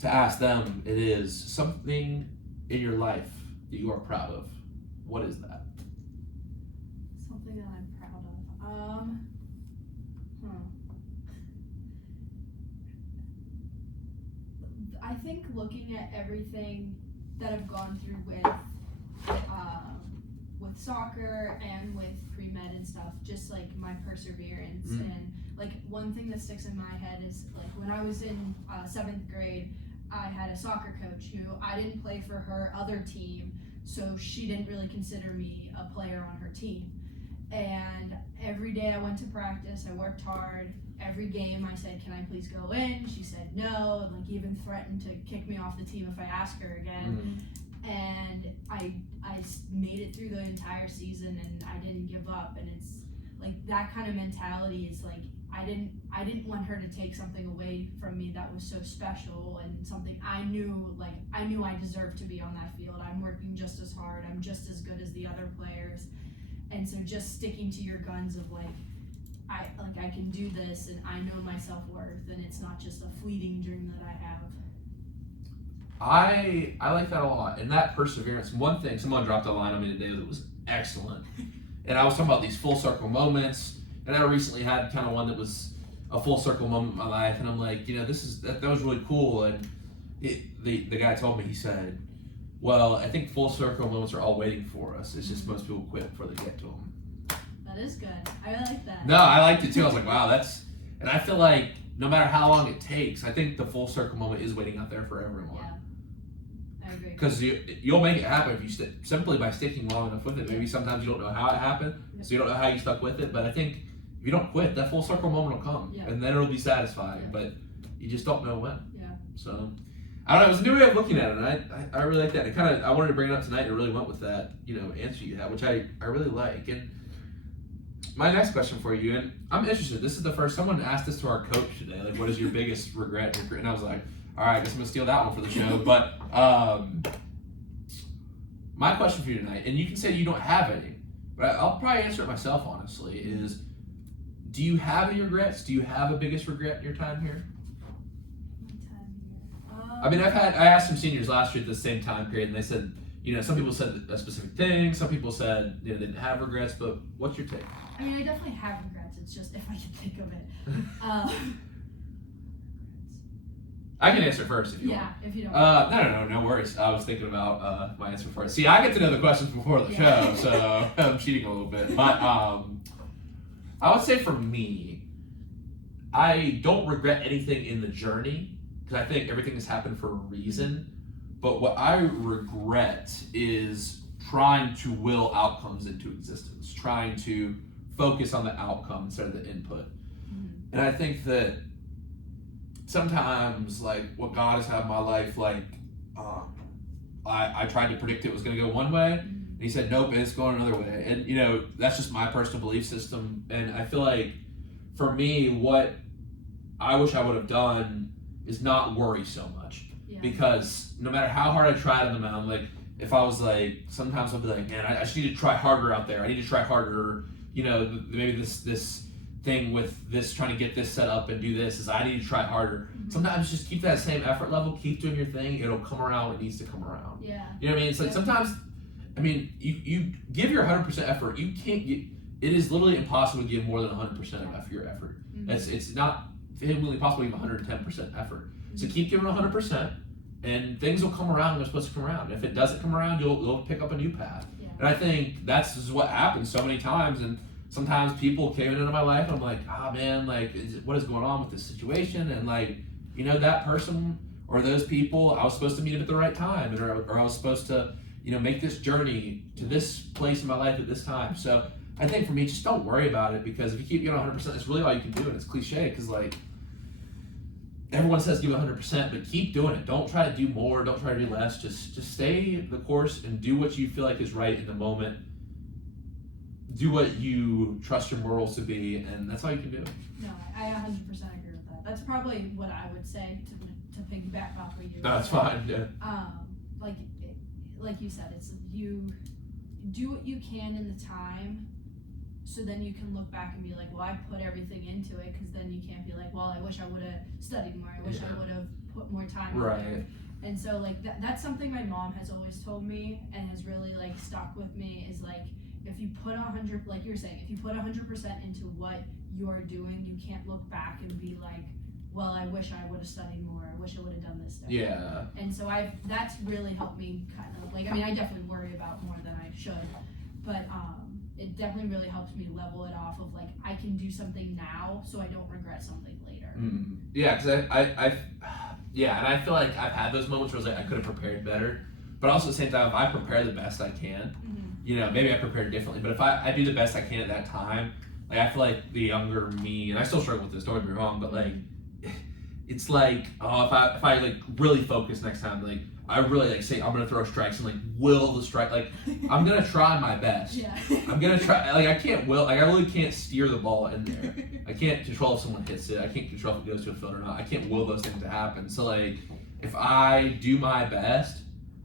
to ask them. It is something in your life that you are proud of. What is that? Something that I'm proud of. I think looking at everything that I've gone through with soccer and with pre-med and stuff, just like my perseverance, and like one thing that sticks in my head is like when I was in 7th grade, I had a soccer coach who I didn't play for her other team, so she didn't really consider me a player on her team. And every day I went to practice, I worked hard. Every game I said, can I please go in? She said no, and like even threatened to kick me off the team if I asked her again. And I made it through the entire season, and I didn't give up. And it's like that kind of mentality is like I didn't want her to take something away from me that was so special, and something I knew I deserved to be on that field. I'm working just as hard, I'm just as good as the other players. And so just sticking to your guns of like I can do this, and I know my self-worth, and it's not just a fleeting dream that I have. I like that a lot, and that perseverance. One thing, someone dropped a line on me today that was excellent, and I was talking about these full circle moments, and I recently had kind of one that was a full circle moment in my life, and I'm like, that was really cool, and the guy told me, he said, well, I think full circle moments are all waiting for us. It's just most people quit before they get to them. That is good. I like that. No, I liked it too. I was like, wow, and I feel like no matter how long it takes, I think the full circle moment is waiting out there for everyone. Yeah, I agree. Because you'll make it happen if you simply by sticking long enough with it. Maybe sometimes you don't know how it happened, so you don't know how you stuck with it. But I think if you don't quit, that full circle moment will come, and then it'll be satisfying. But you just don't know when. Yeah. So I don't know. It was a new way of looking at it, and I really like that. It I wanted to bring it up tonight, and it really went with that answer you had, which I really like. And my next question for you, and I'm interested. This is the first someone asked this to our coach today. Like, what is your biggest regret? And I was like, all right, I guess I'm gonna steal that one for the show. But my question for you tonight, and you can say you don't have any, but I'll probably answer it myself. Honestly, is do you have any regrets? Do you have a biggest regret in your time here? I mean, I asked some seniors last year at the same time period, and they said, some people said a specific thing, some people said they didn't have regrets, but what's your take? I mean, I definitely have regrets. It's just if I can think of it. I can answer first if you want. Yeah, if you don't. No worries. I was thinking about my answer first. See, I get to know the questions before the show, so I'm cheating a little bit. But I would say for me, I don't regret anything in the journey because I think everything has happened for a reason. But what I regret is trying to will outcomes into existence, trying to focus on the outcome instead of the input. Mm-hmm. And I think that sometimes, like, what God has had in my life, like, I tried to predict it was going to go one way, and He said, nope, it's going another way. And, that's just my personal belief system. And I feel like, for me, what I wish I would have done is not worry so much. Yeah. Because no matter how hard I tried on the mound, like, if I was like, sometimes I'll be like, man, I just need to try harder out there. I need to try harder. Maybe this thing with this, trying to get this set up and do this, is I need to try harder. Mm-hmm. Sometimes just keep that same effort level, keep doing your thing, it'll come around when it needs to come around. Yeah. You know what I mean? It's like sometimes, you give your 100% effort, you can't get, it is literally impossible to give more than 100% of your effort. Mm-hmm. It's not humanly possible to give 110% effort. Mm-hmm. So keep giving 100%, and things will come around when they're supposed to come around. If it doesn't come around, you'll pick up a new path. Yeah. And I think that's just what happens so many times. And sometimes people came into my life and I'm like, man, like, what is going on with this situation? And like, that person or those people, I was supposed to meet them at the right time, or I was supposed to, make this journey to this place in my life at this time. So I think for me, just don't worry about it, because if you keep giving 100%, that's really all you can do. And it's cliche because, like, everyone says give 100%, but keep doing it. Don't try to do more. Don't try to do less. Just stay the course and do what you feel like is right in the moment. Do what you trust your morals to be, and that's all you can do. No, I 100% agree with that. That's probably what I would say to piggyback off what you. No, that's fine. Yeah. Like you said, it's you do what you can in the time, so then you can look back and be like, well, I put everything into it, because then you can't be like, well, I wish I would have studied more. I wish I would have put more time in there. And so, like, that's something my mom has always told me and has really, like, stuck with me, is like, if you put 100, like you're saying, if you put 100% into what you're doing, you can't look back and be like, well, I wish I would have studied more. I wish I would have done this stuff. Yeah. And so that's really helped me kind of, like, I definitely worry about more than I should, but it definitely really helps me level it off of, like, I can do something now so I don't regret something later. Mm-hmm. Yeah, because and I feel like I've had those moments where I was like, I could have prepared better, but also at the same time, if I prepare the best I can, maybe I prepared differently, but if I do the best I can at that time, like, I feel like the younger me, and I still struggle with this, don't get me wrong, but like, it's like, if I like really focus next time, like, I really like say I'm gonna throw strikes and like will the strike, like, I'm gonna try my best. Yeah. I'm gonna try, like, I can't will, like, I really can't steer the ball in there. I can't control if someone hits it. I can't control if it goes to a field or not. I can't will those things to happen. So like, if I do my best,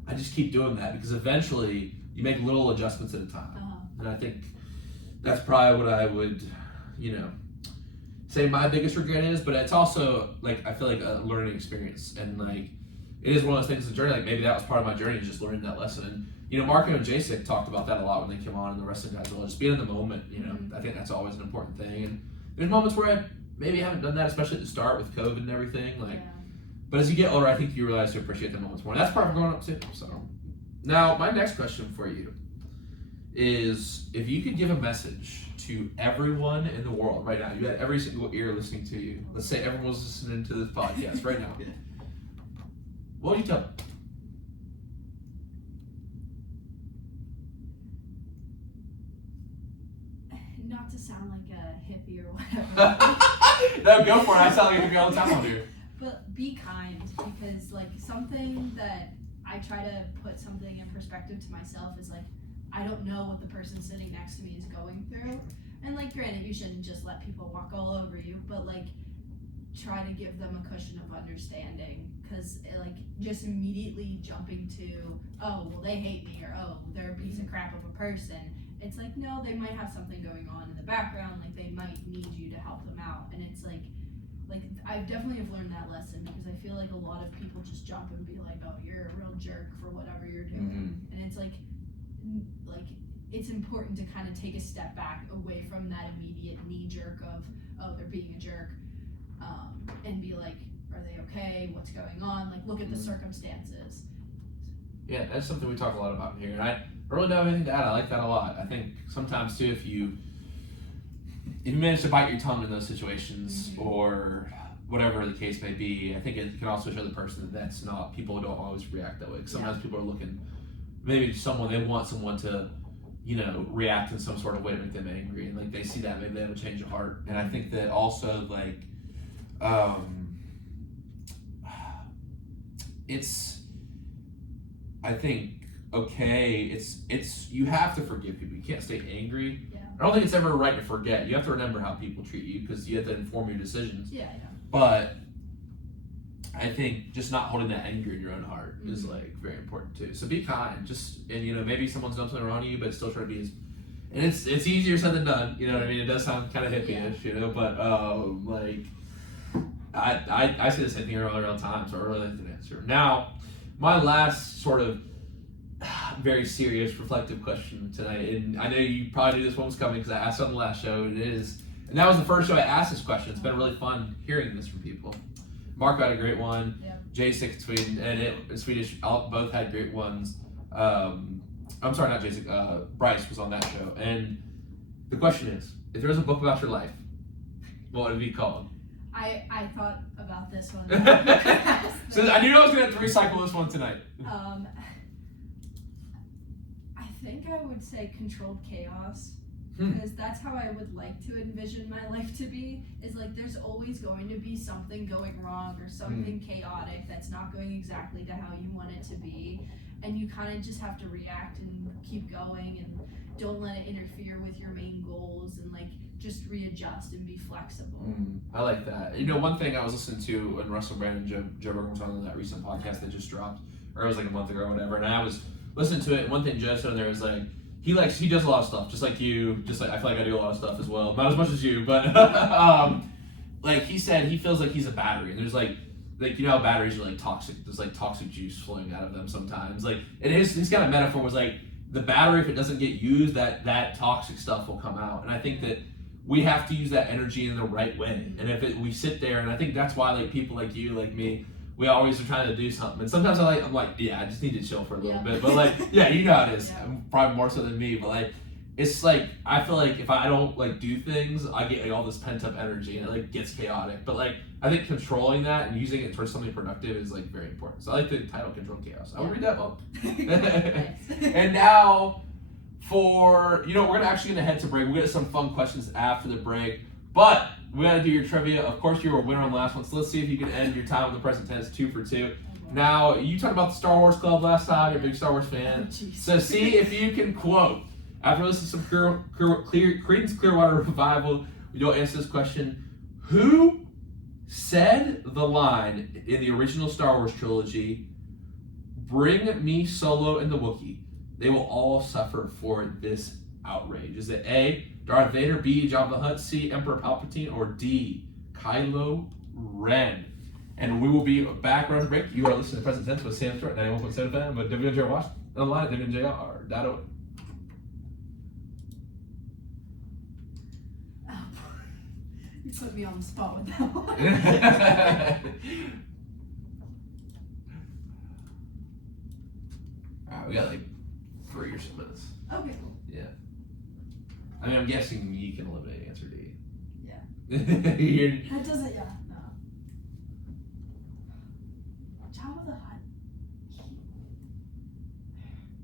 I just keep doing that, because eventually you make little adjustments at a time. And I think that's probably what I would, say my biggest regret is, but it's also, like, I feel like a learning experience, and like, it is one of those things in the journey, like, maybe that was part of my journey, just learning that lesson. And Marco and Jacek talked about that a lot when they came on, and the rest of the guys, well, just being in the moment, I think that's always an important thing. And there's moments where I maybe haven't done that, especially at the start with COVID and everything, like, but as you get older, I think you realize to appreciate the moments more, and that's part of growing up too. So now my next question for you is if you could give a message to everyone in the world right now, you had every single ear listening to you. Let's say everyone was listening to this podcast right now. What would you tell them? Not to sound like a hippie or whatever. No, go for it. I sound like a hippie all the time on here. But be kind, because like something that I try to put something in perspective to myself is like, I don't know what the person sitting next to me is going through. And like, granted, you shouldn't just let people walk all over you, but like, try to give them a cushion of understanding. Because like, just immediately jumping to, oh, well, they hate me, or oh, they're a piece of crap of a person. It's like, no, they might have something going on in the background. Like, they might need you to help them out. And it's like I definitely have learned that lesson, because I feel like a lot of people just jump and be like, oh, you're a real jerk for whatever you're doing. And it's like it's important to kind of take a step back away from that immediate knee jerk of, oh, they're being a jerk, and be like, are they okay? What's going on? Like, look at the circumstances. Yeah, that's something we talk a lot about in here. And I really don't have anything to add. I like that a lot. I think sometimes too, if you manage to bite your tongue in those situations, or whatever the case may be, I think it can also show the person that that's not, people don't always react that way. Because sometimes people are looking, maybe they want someone to, react in some sort of way to make them angry. And like, they see that, maybe they have a change of heart. And I think that also like, I think, it's you have to forgive people. You can't stay angry. Yeah. I don't think it's ever right to forget. You have to remember how people treat you, because you have to inform your decisions. Yeah, I know. But I think just not holding that anger in your own heart is like very important too. So be kind, and maybe someone's done something wrong to you, but still try to be and it's easier said than done. You know what I mean? It does sound kind of hippie-ish, but like I say the same thing around time, so I really like that answer. Now, my last sort of very serious, reflective question tonight, and I know you probably knew this one was coming because I asked it on the last show, and that was the first show I asked this question. It's been really fun hearing this from people. Mark had a great one. Yep. Jacek in Sweden and in Swedish both had great ones. I'm sorry, not Jacek. Bryce was on that show, and the question is: if there was a book about your life, what would it be called? I thought about this one. So I knew I was going to have to recycle this one tonight. I think I would say Controlled Chaos, because that's how I would like to envision my life to be. Is like, there's always going to be something going wrong, or something chaotic that's not going exactly to how you want it to be, and you kind of just have to react and keep going, and don't let it interfere with your main goals, and like, just readjust and be flexible. I like that. One thing I was listening to when Russell Brand and Joe Rogan was on that recent podcast that just dropped, or it was like a month ago or whatever, and I was listening to it, and one thing Joe said there was like, he does a lot of stuff, just like you, just like I feel like I do a lot of stuff as well, not as much as you, but like he said, he feels like he's a battery, and there's like how batteries are like toxic, there's like toxic juice flowing out of them sometimes, like, and his kind of metaphor was like, the battery, if it doesn't get used, that toxic stuff will come out. And I think that we have to use that energy in the right way. And if we sit there, and I think that's why like people like you, like me, we always are trying to do something. And sometimes I'm like, yeah, I just need to chill for a little bit. But like, yeah, you know how it is. Yeah. Probably more so than me. But like, it's like, I feel like if I don't like do things, I get like all this pent up energy, and it like gets chaotic. But like, I think controlling that and using it towards something productive is like very important. So I like the title Controlled Chaos. I would read that book. And now we're actually gonna head to break. We'll get some fun questions after the break. But we gotta do your trivia. Of course, you were a winner on the last one, so let's see if you can end your time with the present tense 2 for 2. Now, you talked about the Star Wars Club last time. You're a big Star Wars fan. So see if you can quote. After listening to some Creedence Clearwater Revival, you'll answer this question. Who said the line in the original Star Wars trilogy, "Bring me Solo and the Wookiee. They will all suffer for this outrage"? Is it A, Darth Vader, B, Jabba the Hutt, C, Emperor Palpatine, or D, Kylo Ren? And we will be back right after break. You are listening to Present Tense with Sam Stewart, 91.7 FM, but WNJR Washington, online at WNJR.org. You put me on the spot with that one. Alright, we got like 3 or so minutes. Okay, cool. I mean, I'm guessing you can eliminate answer D. Yeah. You're- That doesn't, yeah, no. Jabba the Hutt.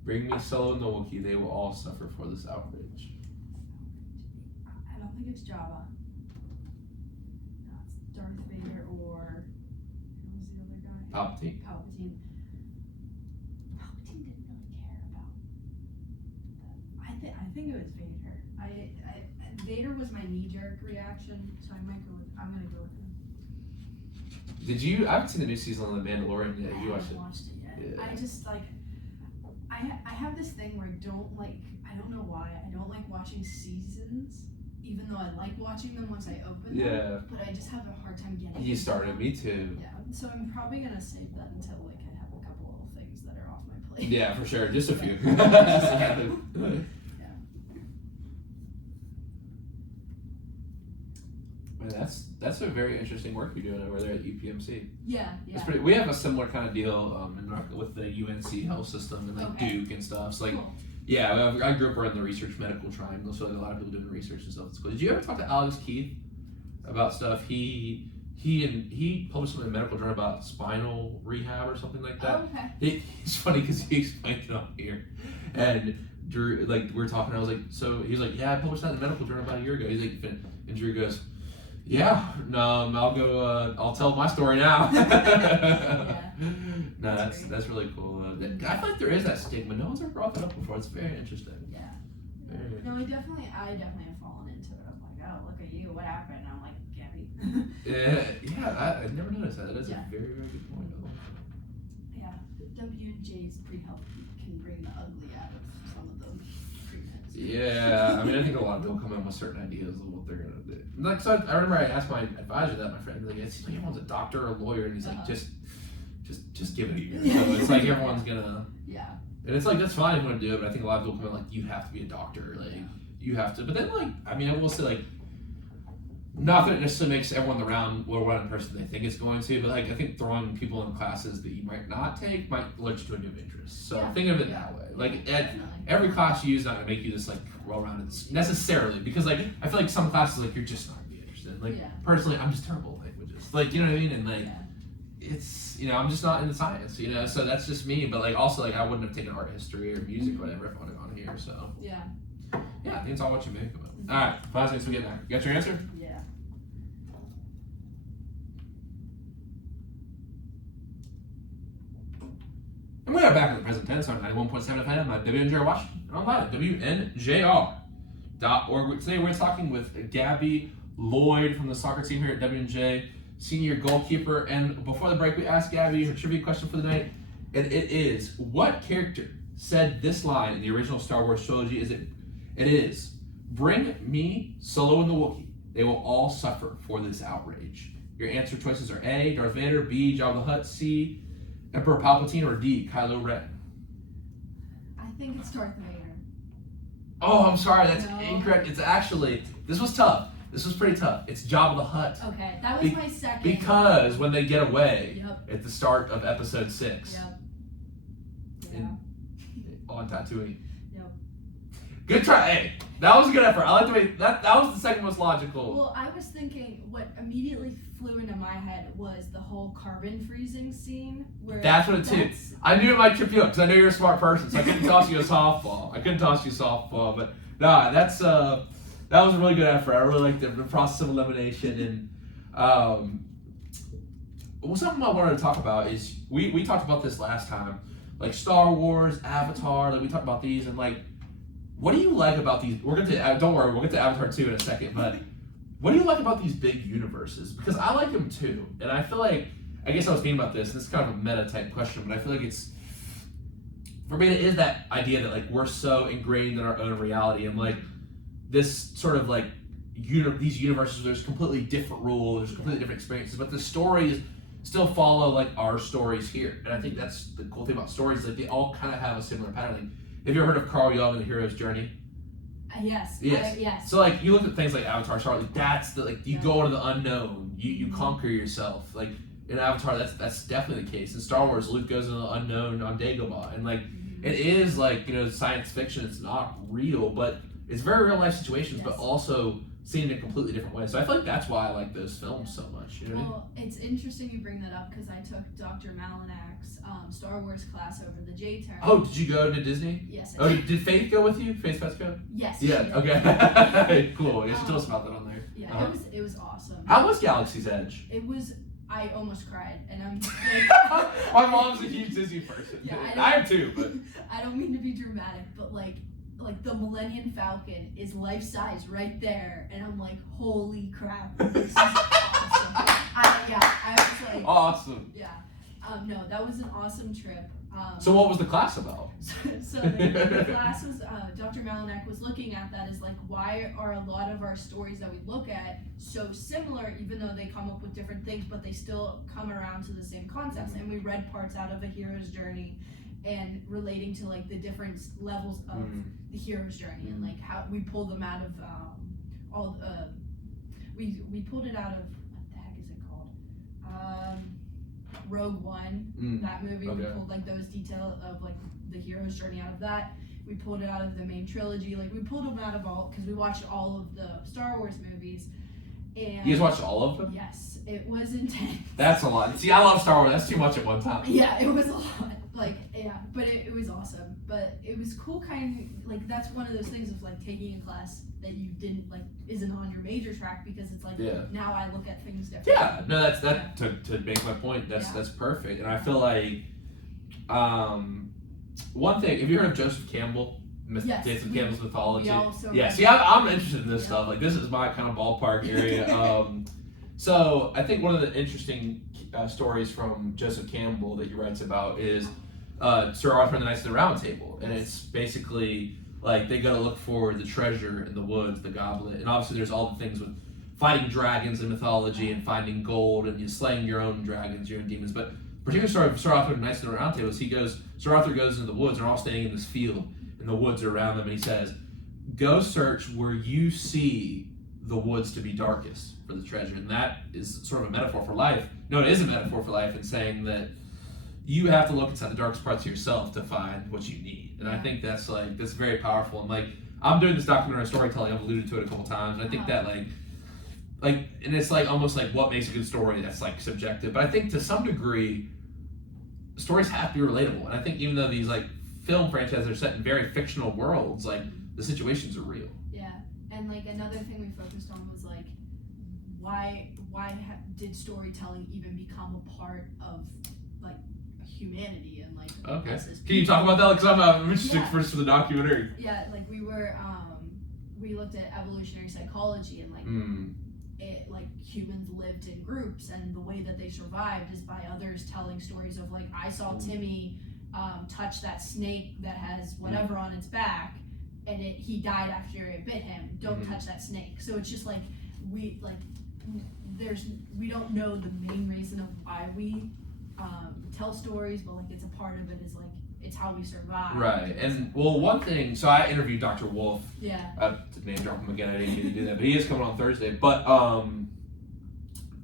Bring me Solo and the Wookiee. They will all suffer for this outrage. I don't think it's Jabba. No, it's Darth Vader or who was the other guy? Palpatine. Palpatine. Palpatine didn't really care about that. I think it was Vader. Vader was my knee-jerk reaction, so I'm gonna go with him. Did you? I haven't seen the new season of The Mandalorian yet. You watched I it? haven't watched it yet. Yeah. I just like. I have this thing where I don't know why, I don't like watching seasons, even though I like watching them once I open them. Yeah. But I just have a hard time getting You into started. them. Me too. Yeah, so I'm probably gonna save that until like I have a couple of things that are off my plate. Yeah, for sure. Just a few. Man, that's a very interesting work you're doing over there at UPMC. Yeah. It's pretty. We have a similar kind of deal with the UNC health system and like Okay. Duke and stuff. So like, Cool. yeah, I grew up around the research medical triangle, so like a lot of people doing research and stuff. It's cool. Did you ever talk to Alex Keith about stuff? He published something in Medical Journal about spinal rehab or something like that. Oh, okay. It's funny because he explained it on here, and Drew, like we were talking, I was like, so he's like, yeah, I published that in the Medical Journal about a year ago. He's like, and Drew goes, yeah, no, I'll go. I'll tell my story now. Yeah. No, that's really cool. I feel like there is that stigma. No one's ever brought that up before. It's very interesting. Yeah. Very No, I definitely have fallen into it. I'm like, oh, look at you. What happened? And I'm like, Gabby. I never noticed that. That is a very, very good point. Yeah. WJ's pre-health can bring the ugly out of some of those treatments. Yeah, I mean, I think a lot of people come in with certain ideas of what they're gonna do. Like, so I remember I asked my advisor that, my friend, like, it seems like everyone's a doctor or a lawyer, and he's like, just give it a year. So it's like everyone's gonna. Yeah. And it's like that's fine if you want to do it, but I think a lot of people come in like you have to be a doctor, like you have to. But then like I mean I will say like not that it necessarily makes everyone around will run person they think it's going to, but like I think throwing people in classes that you might not take might lead you to a new interest. So think of it that way. Like every class you use is not gonna make you this like well-rounded necessarily, because like I feel like some classes like you're just not gonna be interested. Like personally, I'm just terrible at languages. Like you know what I mean, and like. It's I'm just not into science, so that's just me. But like also like I wouldn't have taken art history or music or whatever if I would have gone here. So yeah, I think it's all what you make of it. All right, 5 minutes we get there. You got your answer? Yeah. And we are back in the present tense on 91.7 FM at WNJR Washington and online at WNJR.org. Today we're talking with Gabby, Lloyd from the soccer team here at WNJ. Senior goalkeeper, and before the break we asked Gabby her trivia question for the night, and it is, what character said this line in the original Star Wars trilogy? It is, bring me Solo and the Wookiee. They will all suffer for this outrage. Your answer choices are A, Darth Vader, B, Jabba the Hutt, C, Emperor Palpatine, or D, Kylo Ren. I think it's Darth Vader. Oh, I'm sorry, that's incorrect. It's actually, this was tough. This was pretty tough. It's Jabba the Hutt. Okay, that was my second. Because when they get away at the start of episode 6. On Tatooine. Yep. Good try. Hey, that was a good effort. I like the way that was the second most logical. Well, I was thinking what immediately flew into my head was the whole carbon freezing scene. Where that's what it too. I knew it might trip you up because I know you're a smart person, so I couldn't toss you a softball. But nah, that was a really good effort. I really liked the process of elimination. And something I wanted to talk about is we talked about this last time, like Star Wars, Avatar. Like we talked about these, and like, what do you like about these? Don't worry, we'll get to Avatar 2 in a second. But what do you like about these big universes? Because I like them too, and I feel like I guess I was thinking about this. And this is kind of a meta type question, but I feel like it's for me. It is that idea that like we're so ingrained in our own reality, and like. This sort of like these universes where there's completely different rules, there's completely different experiences, but the stories still follow like our stories here. And I think that's the cool thing about stories, like they all kind of have a similar pattern. Have you ever heard of Carl Jung and the Hero's Journey? Yes. Yes. So like you look at things like Avatar, like that's the like you go into the unknown, you conquer yourself. Like in Avatar, that's definitely the case. In Star Wars, Luke goes into the unknown on Dagobah, and like it is like, you know, science fiction. It's not real, but it's very real life situations, but also seen in a completely different way. So I feel like that's why I like those films so much. You know what I mean? Well, it's interesting you bring that up because I took Dr. Malinak's Star Wars class over the J term. Oh, did you go to Disney? Yes. Oh, did Faith go with you? Faith Pesco? Yes. Yeah. Okay. Cool. You should tell us about that on there. Yeah, it was awesome. How was Galaxy's Edge? It was. I almost cried, and I'm. My mom's a huge Disney person. Yeah, I am too, but I don't mean to be dramatic, but like the Millennium Falcon is life size right there, and I'm like, holy crap, this is awesome. I was like, awesome. Yeah. No, that was an awesome trip. So what was the class about? So the class was, Dr. Malinak was looking at that as like, why are a lot of our stories that we look at so similar, even though they come up with different things, but they still come around to the same concepts. And we read parts out of a hero's journey and relating to like the different levels of the hero's journey and like how we pull them out of we pulled it out of, what the heck is it called? Rogue One, that movie. Okay. We pulled like those details of like the hero's journey out of that. We pulled it out of the main trilogy. Like we pulled them out of all, because we watched all of the Star Wars movies. And you guys watched all of them? Yes, it was intense. That's a lot. See, I love Star Wars. That's too much at one time. Yeah, it was a lot. Like, yeah, but it was awesome. But it was cool, kind of like that's one of those things of like taking a class that you didn't like isn't on your major track, because it's like now I look at things differently. Yeah, no, that's that to make my point. That's perfect, and I feel like one thing. Have you heard of Joseph Campbell? Yes. Campbell's mythology. Yeah, see, I'm interested in this stuff. Like, this is my kind of ballpark area. So I think one of the interesting stories from Joseph Campbell that he writes about is Sir Arthur and the Knights of the Round Table, and it's basically like they go to look for the treasure in the woods, the goblet, and obviously there's all the things with fighting dragons in mythology and finding gold and you slaying your own dragons, your own demons. But particular story of Sir Arthur and the Knights of the Round Table is Sir Arthur goes into the woods, and they're all standing in this field, and the woods are around them, and he says, "Go search where you see the woods to be darkest for the treasure." And that is sort of a metaphor for life. No, it is a metaphor for life in saying that you have to look inside the darkest parts of yourself to find what you need. And I think that's very powerful. And like, I'm doing this documentary storytelling, I've alluded to it a couple times, and I think that and it's like almost like what makes a good story that's like subjective. But I think to some degree, stories have to be relatable. And I think even though these like film franchises are set in very fictional worlds, like the situations are real. Yeah, and like another thing we focused on was like, why did storytelling even become a part of like humanity and like us as people? Can you talk about that? Because I'm interested first for the documentary. Yeah, like we looked at evolutionary psychology and like like humans lived in groups, and the way that they survived is by others telling stories of like, I saw Timmy touch that snake that has whatever on its back, and he died after it bit him. Don't touch that snake. So it's just like we don't know the main reason of why we tell stories, but like it's a part of it is like it's how we survive. Right. And well, one thing, so I interviewed Dr. Wolf. Yeah. To name drop him again, I didn't get to do that, but he is coming on Thursday. But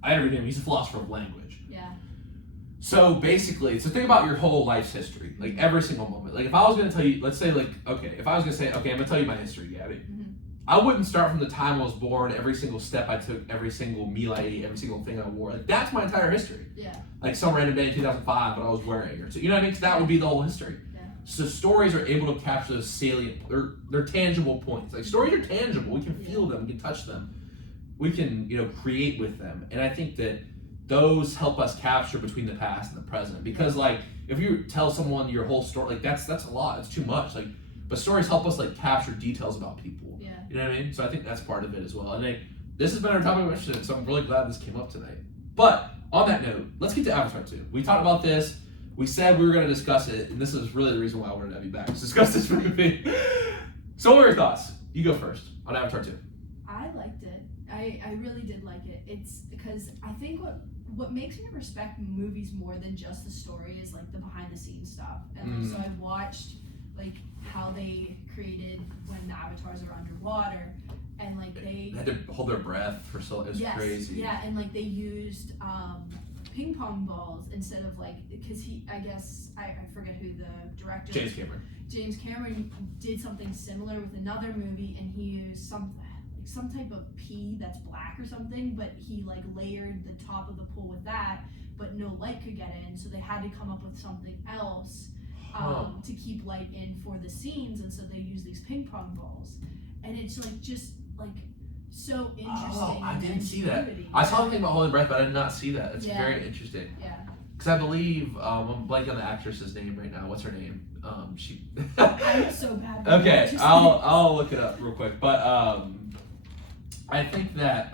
I interviewed him. He's a philosopher of language. Yeah. So basically, think about your whole life's history, like every single moment. Like if I was going to tell you, let's say like, okay, if I was going to say, okay, I'm going to tell you my history, Gabby. I wouldn't start from the time I was born, every single step I took, every single meal I ate, every single thing I wore. Like that's my entire history. Yeah. Like some random day in 2005, what I was wearing, or so, you know what I mean? 'Cause that would be the whole history. Yeah. So stories are able to capture those salient, they're tangible points. Like stories are tangible. We can feel them. We can touch them. We can, create with them. And I think that those help us capture between the past and the present. Because like if you tell someone your whole story, like that's a lot. It's too much. Like, but stories help us like capture details about people. Yeah. You know what I mean? So I think that's part of it as well. And this has been our topic of interest, so I'm really glad this came up tonight. But on that note, let's get to Avatar 2. We talked about this. We said we were going to discuss it, and this is really the reason why I wanted to have you back, to discuss this movie. So what were your thoughts? You go first on Avatar 2. I liked it. I really did like it. It's because I think what makes me respect movies more than just the story is like the behind the scenes stuff. And so I watched like how they created when the avatars are underwater, and like they had to hold their breath for so it was crazy. Yeah, and like they used ping pong balls instead of like, because I forget who the director James Cameron. James Cameron did something similar with another movie, and he used some type of pea that's black or something, but he like layered the top of the pool with that, but no light could get in, so they had to come up with something else to keep light in for the scenes, and so they use these ping pong balls, and it's like just like so interesting. Oh, I didn't see that. I saw something about Holding Breath, but I did not see that. It's very interesting. Yeah. Because I believe I'm blanking on the actress's name right now. What's her name? She. I'm so bad. Okay, I'll look it up real quick. But I think that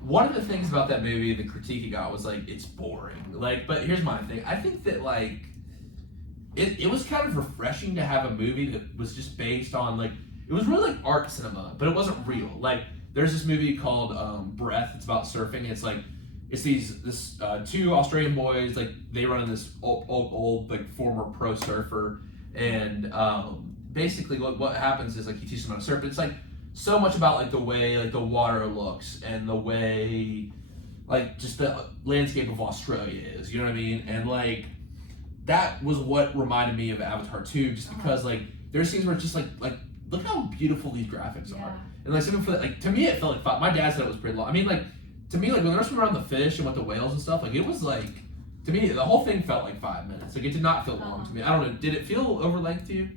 one of the things about that movie, the critique it got was like it's boring. Like, but here's my thing. I think that like it was kind of refreshing to have a movie that was just based on like it was really like art cinema, but it wasn't real. Like there's this movie called Breath. It's about surfing. It's like it's this two Australian boys, like they run in this old like former pro surfer, and basically what happens is like he teaches them how to surf. But it's like so much about like the way like the water looks and the way like just the landscape of Australia is. You know what I mean? And like that was what reminded me of Avatar 2, just because like there's scenes where it's just like look how beautiful these graphics are, and like something for that, like to me it felt like my dad said it was pretty long. I mean like. To me, like when they were swimming around the fish and with the whales and stuff, like it was like, to me, the whole thing felt like 5 minutes. Like it did not feel long to me. I don't know. Did it feel over length to you?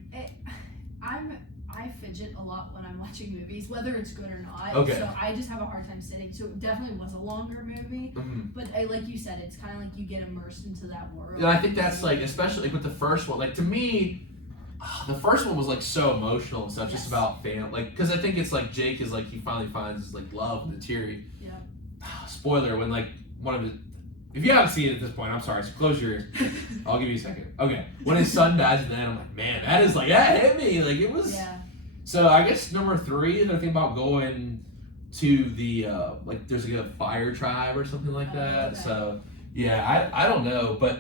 I fidget a lot when I'm watching movies, whether it's good or not. Okay. So I just have a hard time sitting. So it definitely was a longer movie. Mm-hmm. But like you said, it's kind of like you get immersed into that world. And I think that's like, especially like with the first one, like to me, the first one was like so emotional and stuff, just about family. Like, because I think it's like Jake is like, he finally finds his like love with the Teary. Yeah. Spoiler, when like one of his, if you haven't seen it at this point, I'm sorry, so close your ears. I'll give you a second. Okay. When his son dies in that, I'm like, man, that is like, that hit me. Like it was. Yeah. So I guess number 3, they're thinking about going to the, like there's like a fire tribe or something like that. Okay. So yeah, I don't know, but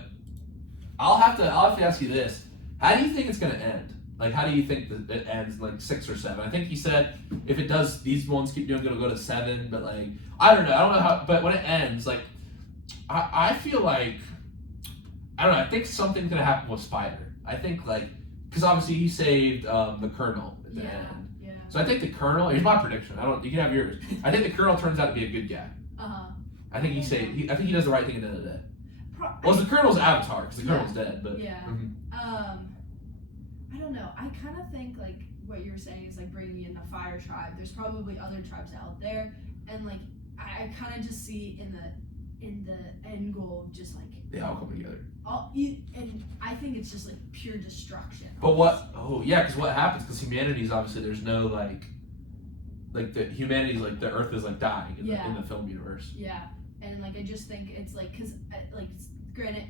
I'll have to ask you this. How do you think it's going to end? Like, how do you think that it ends, like 6 or 7? I think he said if it does, these ones keep doing, it'll go to 7. But like, I don't know how. But when it ends, like, I feel like I don't know. I think something's gonna happen with Spider. I think like because obviously he saved the Colonel at the end. Yeah. So I think the Colonel. Here's my prediction. You can have yours. I think the Colonel turns out to be a good guy. I think I think he does the right thing at the end of the day. Well, it's the Colonel's avatar because the Colonel's dead. But yeah. Mm-hmm. I don't know. I kind of think like what you're saying is like bringing in the fire tribe. There's probably other tribes out there, and like I kind of just see in the end goal of just like they all come together. And I think it's just like pure destruction. But what? Oh yeah, because what happens? Because humanity's obviously there's no like the humanity's like the Earth is like dying in the film universe. Yeah, and like I just think it's like because like granted,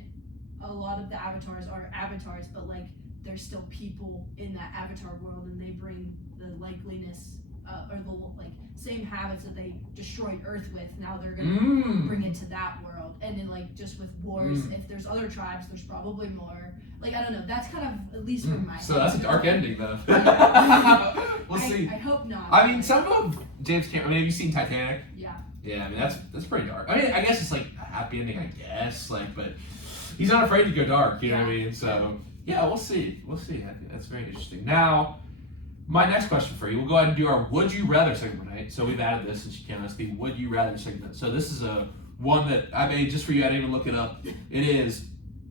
a lot of the avatars are avatars, but like. There's still people in that avatar world, and they bring the likeliness or the like same habits that they destroyed Earth with. Now they're gonna bring it to that world, and then like just with wars, if there's other tribes, there's probably more. Like I don't know. That's kind of at least from my. So that's a dark ending, though. We'll see. I hope not. I mean, some of James Cameron. I mean, have you seen Titanic? Yeah. Yeah, I mean that's pretty dark. I mean, I guess it's like a happy ending, I guess. Like, but he's not afraid to go dark. You know what I mean? So. Yeah, we'll see. I think that's very interesting. Now, my next question for you, we'll go ahead and do our Would You Rather segment, right? So we've added this since you can't. It's the Would You Rather segment. So this is one that I made just for you. I didn't even look it up. It is,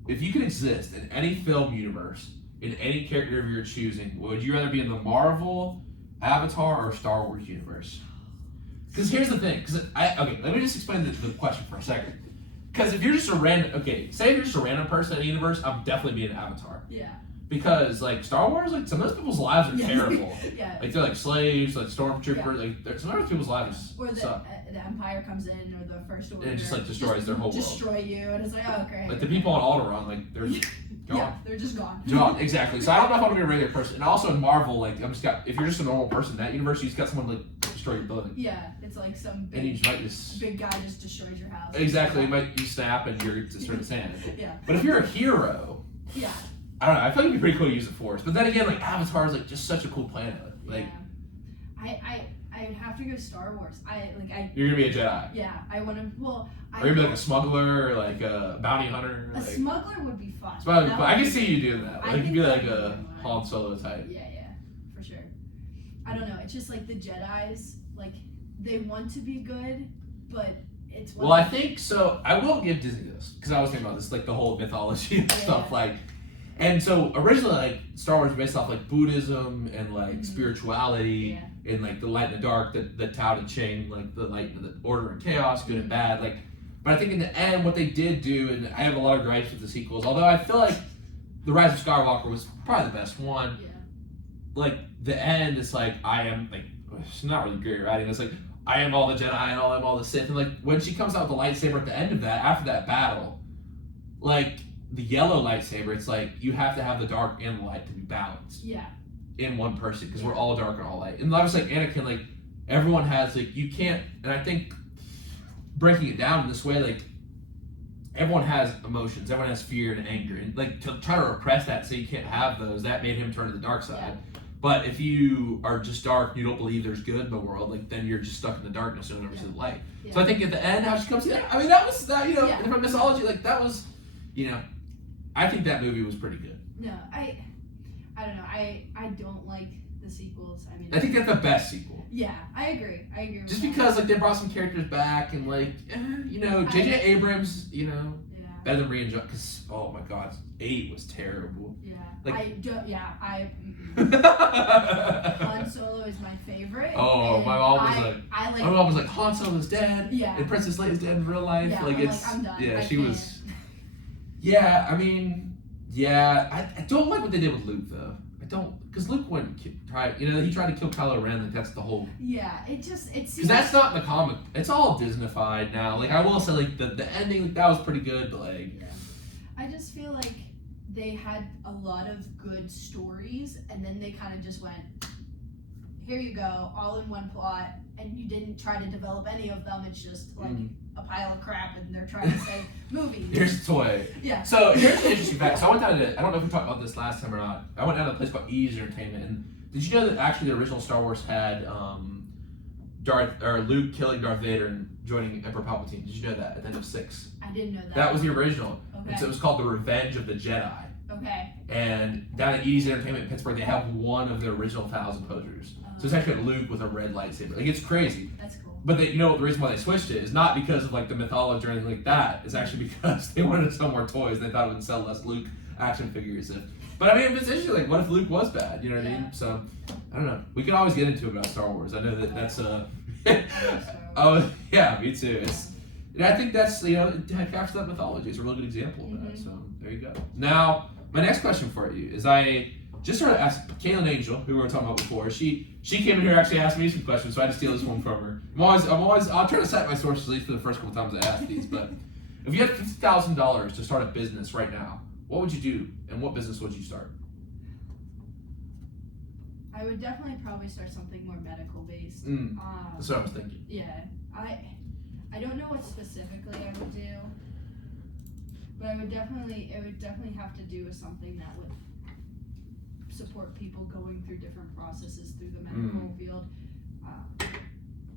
if you could exist in any film universe, in any character of your choosing, would you rather be in the Marvel, Avatar, or Star Wars universe? Because here's the thing. Okay, let me just explain the question for a second. Because if you're just a random, say if you're just a random person in the universe, I'm definitely being an Avatar. Yeah. Because like Star Wars, like some of those people's lives are terrible. Yeah. Like they're like slaves, like stormtroopers. Like some of those people's lives. Or the Empire comes in, or the First Order. And it just like destroys their whole world. Destroy you, and it's like, oh great. Like the people on Alderaan, like they're gone. Yeah, they're just gone. Gone, exactly. So I don't know if I'm gonna be a regular person. And also in Marvel, like if you're just a normal person in that universe, you just got someone like destroy your building. Yeah, it's like some big, and you just might just big guy just destroys your house. Exactly, you snap and you're destroyed sand. Yeah. But if you're a hero, yeah. I don't know. I feel like it'd be pretty cool to use the Force. But then again, like Avatar is like just such a cool planet. Like, yeah. I I would have to go Star Wars. You're gonna be a Jedi. Yeah, I want to. Well, Or you're gonna be like a smuggler or like a bounty hunter. A smuggler would be fun. I can see you doing that. Like you could be like a fun. Han Solo type. Yeah, for sure. I don't know. It's just like the Jedis, like they want to be good, but it's. Well, I think so. I will give Disney this because I was thinking about this, like the whole mythology and stuff, like. And so originally, like Star Wars was based off like Buddhism and like spirituality and like the light and the dark, the Tao Te Ching, like the light and the order and chaos, good and bad. Like, but I think in the end, what they did do, and I have a lot of gripes with the sequels, although I feel like the Rise of Skywalker was probably the best one. Yeah. Like the end, it's like I am like it's not really great writing. It's like I am all the Jedi and I am all the Sith, and like when she comes out with the lightsaber at the end of that, after that battle, like. The yellow lightsaber, it's like you have to have the dark and the light to be balanced. Yeah. In one person, because we're all dark and all light. And obviously, like Anakin, like everyone has like you can't. And I think breaking it down in this way, like everyone has emotions, everyone has fear and anger, and like to try to repress that so you can't have those. That made him turn to the dark side. Yeah. But if you are just dark, you don't believe there's good in the world, like then you're just stuck in the darkness and never see the light. Yeah. So I think at the end, how she comes in, I mean, that was that from mythology, like that was, I think that movie was pretty good. No, I don't know. I don't like the sequels. I mean, I think that's the best sequel. Yeah, I agree. Just because like they brought some characters back and like J.J. Abrams, better than Rian Johnson. Because oh my God, 8 was terrible. Yeah, like, Han Solo is my favorite. Oh, my mom was like Han Solo's dead. Yeah, and Princess Leia's dead in real life. Yeah, I'm done. Yeah, she was. Yeah, I mean, I don't like what they did with Luke though. I don't, because Luke he tried to kill Kylo Ren. Like that's the whole. Yeah, it's because that's not in the comic. It's all Disneyfied now. Like I will say, like the ending, like, that was pretty good, but like. Yeah. I just feel like they had a lot of good stories, and then they kind of just went, here you go, all in one plot, and you didn't try to develop any of them. It's just like a pile of crap, and they're trying to say movies. Here's a toy. Yeah. So here's the interesting fact. So I went down to, I don't know if we talked about this last time or not. I went down to a place called Ease Entertainment, and did you know that actually the original Star Wars had Luke killing Darth Vader and joining Emperor Palpatine? Did you know that at the end of 6? I didn't know that. That was the original. Okay. And so it was called The Revenge of the Jedi. Okay. And down at Ease Entertainment in Pittsburgh, they have one of the original 1,000 posters. So it's actually Luke with a red lightsaber. Like it's crazy. That's cool. But the reason why they switched it is not because of like the mythology or anything like that. It's actually because they wanted to sell more toys. They thought it would sell less Luke action figures. But I mean, it's interesting. Like, what if Luke was bad? You know what I mean? So I don't know. We could always get into it about Star Wars. I know that's oh yeah, me too. I think that's it captures that mythology. It's a really good example of that. So there you go. Now my next question for you is I just started asking Kaylin Angel, who we were talking about before. She came in here actually asked me some questions, so I had to steal this one from her. I'll try to cite my sources at least for the first couple times I ask these. But if you had $50,000 to start a business right now, what would you do, and what business would you start? I would definitely probably start something more medical based. That's what I was thinking. Yeah, I don't know what specifically I would do, but it would definitely have to do with something that would support people going through different processes through the medical field,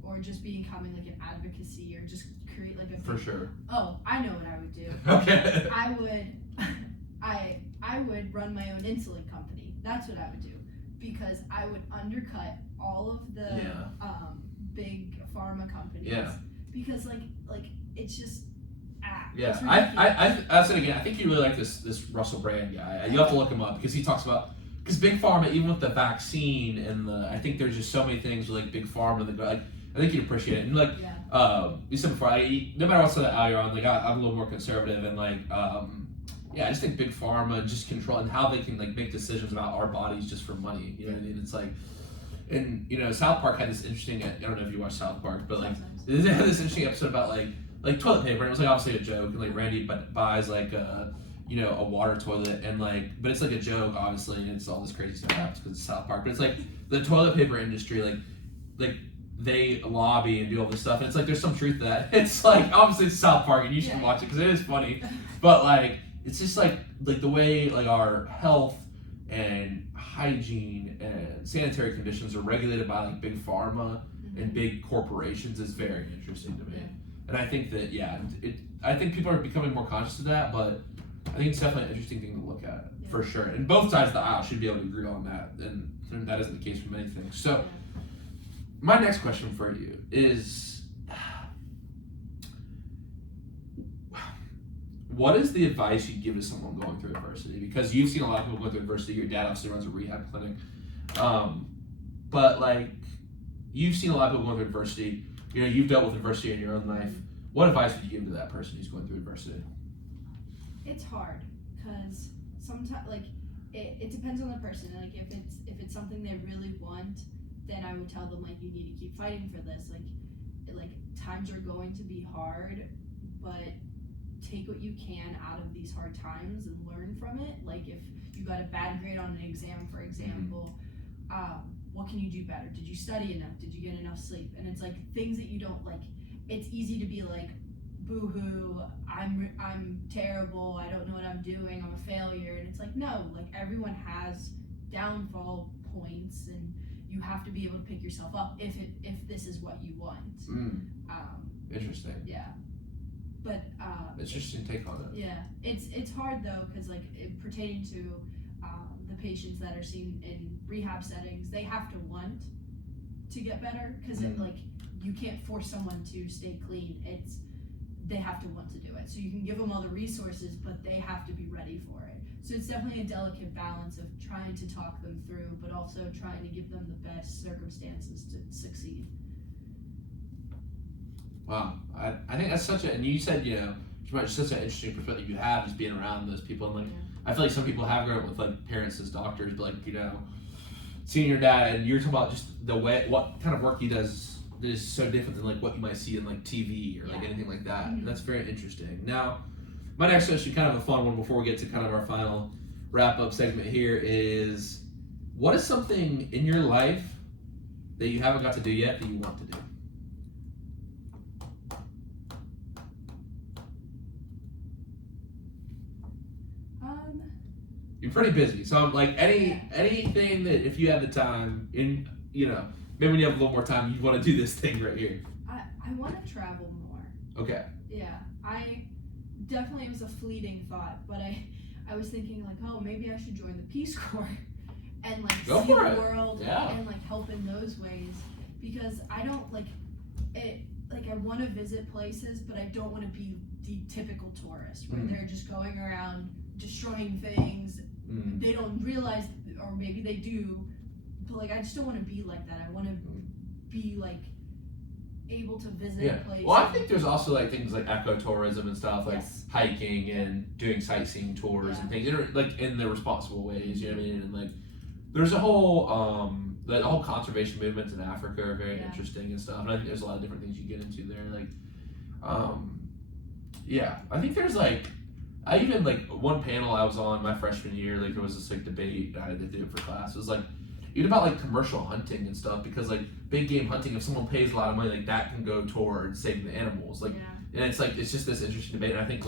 or just becoming like an advocacy, or just create like a. For sure. Oh, I know what I would do. Okay. I would run my own insulin company. That's what I would do, because I would undercut all of the big pharma companies. Yeah. Because like it's just. Yeah, I said again. I think you really like this Russell Brand guy. You have to look him up because he talks about. Because Big Pharma, even with the vaccine and I think there's just so many things with like Big Pharma that like I think you'd appreciate it. And like you said before, no matter what side of the aisle you're on, like I'm a little more conservative and like I just think Big Pharma just control and how they can like make decisions about our bodies just for money. You know what I mean? It's like, and South Park had this interesting. I don't know if you watch South Park, but like they had this interesting episode about like toilet paper. And it was like obviously a joke, and like Randy buys like a water toilet, and like, but it's like a joke, obviously, and it's all this crazy stuff happens because it's South Park. But it's like the toilet paper industry, like they lobby and do all this stuff, and it's like there's some truth to that. It's like obviously it's South Park, and you should watch it because it is funny. But like it's just like the way like our health and hygiene and sanitary conditions are regulated by like Big Pharma and big corporations is very interesting to me. Yeah. And I think that I think people are becoming more conscious of that, but I think it's definitely an interesting thing to look at for sure. And both sides of the aisle should be able to agree on that, and that isn't the case for many things. So, my next question for you is, what is the advice you give to someone going through adversity? Because you've seen a lot of people going through adversity. Your dad obviously runs a rehab clinic, but like you've seen a lot of people going through adversity. You know, you've dealt with adversity in your own life. What advice would you give to that person who's going through adversity? It's hard because sometimes, like, it depends on the person. Like, if it's something they really want, then I would tell them, like, you need to keep fighting for this. Like times are going to be hard, but take what you can out of these hard times and learn from it. Like, if you got a bad grade on an exam, for example, what can you do better? Did you study enough? Did you get enough sleep? And it's like things that you don't like. It's easy to be like, boo-hoo, I'm terrible, I don't know what I'm doing, I'm a failure. And it's like, no, like everyone has downfall points, and you have to be able to pick yourself up if this is what you want. Interesting. Yeah. But interesting take on it. Yeah, it's hard though, because like pertaining to the patients that are seen in rehab settings, they have to want to get better, because like you can't force someone to stay clean. They have to want to do it. So you can give them all the resources, but they have to be ready for it. So it's definitely a delicate balance of trying to talk them through, but also trying to give them the best circumstances to succeed. Wow, I think that's and you said, such an interesting perspective you have, just being around those people. And like, I feel like some people have grown up with like parents as doctors, but like, seeing your dad, and you're talking about just the way, what kind of work he does that is so different than like what you might see in like TV or like anything like that. And that's very interesting. Now, my next question, kind of a fun one before we get to kind of our final wrap up segment here, is what is something in your life that you haven't got to do yet that you want to do? You're pretty busy, so like anything that if you have the time, maybe when you have a little more time, you want to do this thing right here. I want to travel more. Okay. Yeah, it was a fleeting thought, but I was thinking like, oh, maybe I should join the Peace Corps and like see the world and like help in those ways, because I don't like it. Like, I want to visit places, but I don't want to be the typical tourist where they're just going around destroying things. They don't realize, or maybe they do, but like I just don't want to be like that. I want to be like able to visit places. Well, I think there's also like things like ecotourism and stuff, like hiking and doing sightseeing tours and things, like in the responsible ways. You know what I mean? And like there's a whole the whole conservation movements in Africa are very interesting and stuff. And I think there's a lot of different things you get into there. Like, I think there's like. I even like one panel I was on my freshman year, like there was this like debate I had to do it for class. It was like even about like commercial hunting and stuff, because like big game hunting, if someone pays a lot of money, like that can go towards saving the animals. Like, and it's like it's just this interesting debate. And I think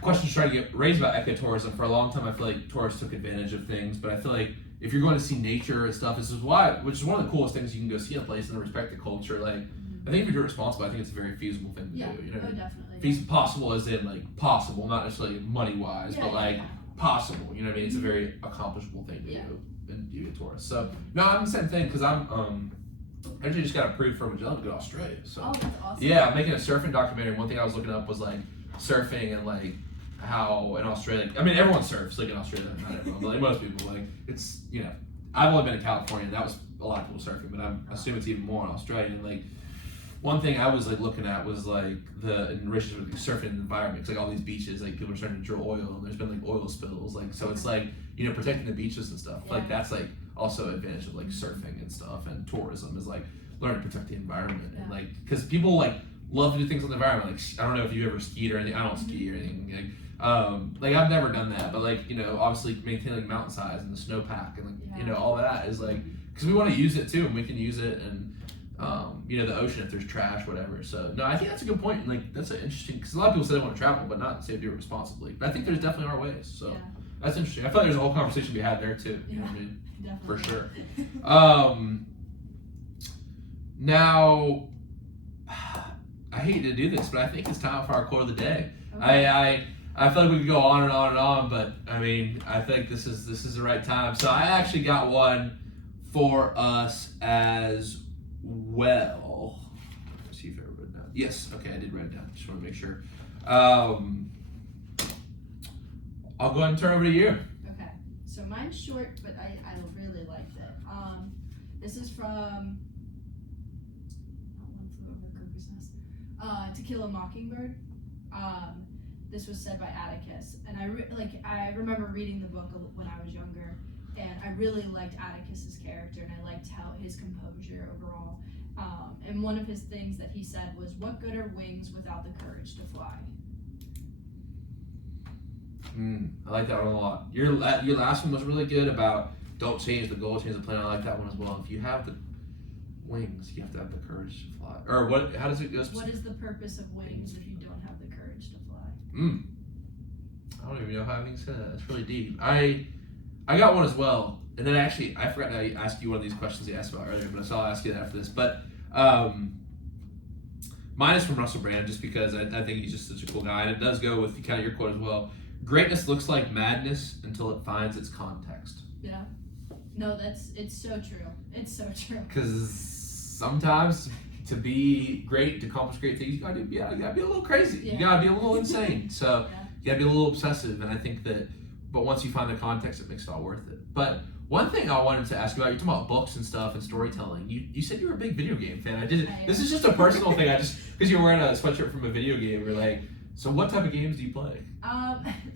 questions try to get raised about ecotourism for a long time. I feel like tourists took advantage of things, but I feel like if you're going to see nature and stuff, which is one of the coolest things you can go see in a place and respect the culture. Like, I think if you're responsible, I think it's a very feasible thing to do. Definitely. Possible as in like possible, not necessarily money wise, but like possible. You know what I mean? It's a very accomplishable thing to do and be a tourist. So no, I'm the same thing, because I'm actually just got approved for Magellan to go to Australia. So that's awesome. Yeah, I'm making a surfing documentary. One thing I was looking up was like surfing and like how in Australia. I mean, everyone surfs like in Australia, not everyone, but like most people. Like it's I've only been in California. And that was a lot of people surfing, but I assume it's even more in Australia. And like. One thing I was like looking at was like the enrichment with the surfing environment. Cause like all these beaches, like people are starting to drill oil, and there's been like oil spills. Like so, it's like protecting the beaches and stuff. Like that's like also an advantage of like surfing and stuff, and tourism is like learning to protect the environment and like because people like love to do things on the environment. Like I don't know if you ever skied or anything. I don't ski or anything. Like I've never done that, but like obviously maintaining like mountain size and the snowpack and like all that is like because we want to use it too, and we can use it and. The ocean if there's trash, whatever. So no, I think that's a good point. And like that's an interesting because a lot of people say they want to travel, but not say do it responsibly. But I think there's definitely are ways. So that's interesting. I feel like there's a whole conversation to be had there too. You know what I mean? Definitely. For sure. Now, I hate to do this, but I think it's time for our quote of the day. Okay. I feel like we could go on and on and on, but I mean, I think this is the right time. So I actually got one for us as well. Let's see if I wrote it down. Yes, okay, I did write it down. Just want to make sure. I'll go ahead and turn over to you. Okay. So mine's short, but I really liked it. This is from One Flew Over the Cuckoo's Nest. To Kill a Mockingbird. This was said by Atticus, and I remember reading the book when I was younger, and I really liked Atticus's character, and I liked how his composure overall. And one of his things that he said was, "What good are wings without the courage to fly?" I like that one a lot. Your last one was really good about don't change the goal, change the plan. I like that one as well. If you have the wings, you have to have the courage to fly. Or what? How does it go? What is the purpose of wings if you don't have the courage to fly? I don't even know how everything said that. That's really deep. I got one as well, and then actually I forgot to ask you one of these questions you asked about earlier, but I'll ask you that after this. But mine is from Russell Brand, just because I think he's just such a cool guy, and it does go with kind of your quote as well. Greatness looks like madness until it finds its context. Yeah. No, it's so true. It's so true. Because sometimes to be great, to accomplish great things, you gotta be a little crazy. Yeah. You gotta be a little insane. So Yeah. you gotta be a little obsessive. And I think that, but once you find the context, it makes it all worth it. But one thing I wanted to ask you about, you're talking about books and stuff and storytelling. You said you were a big video game fan. This is just a personal thing. Because you're wearing a sweatshirt from a video game. You're like, so what type of games do you play?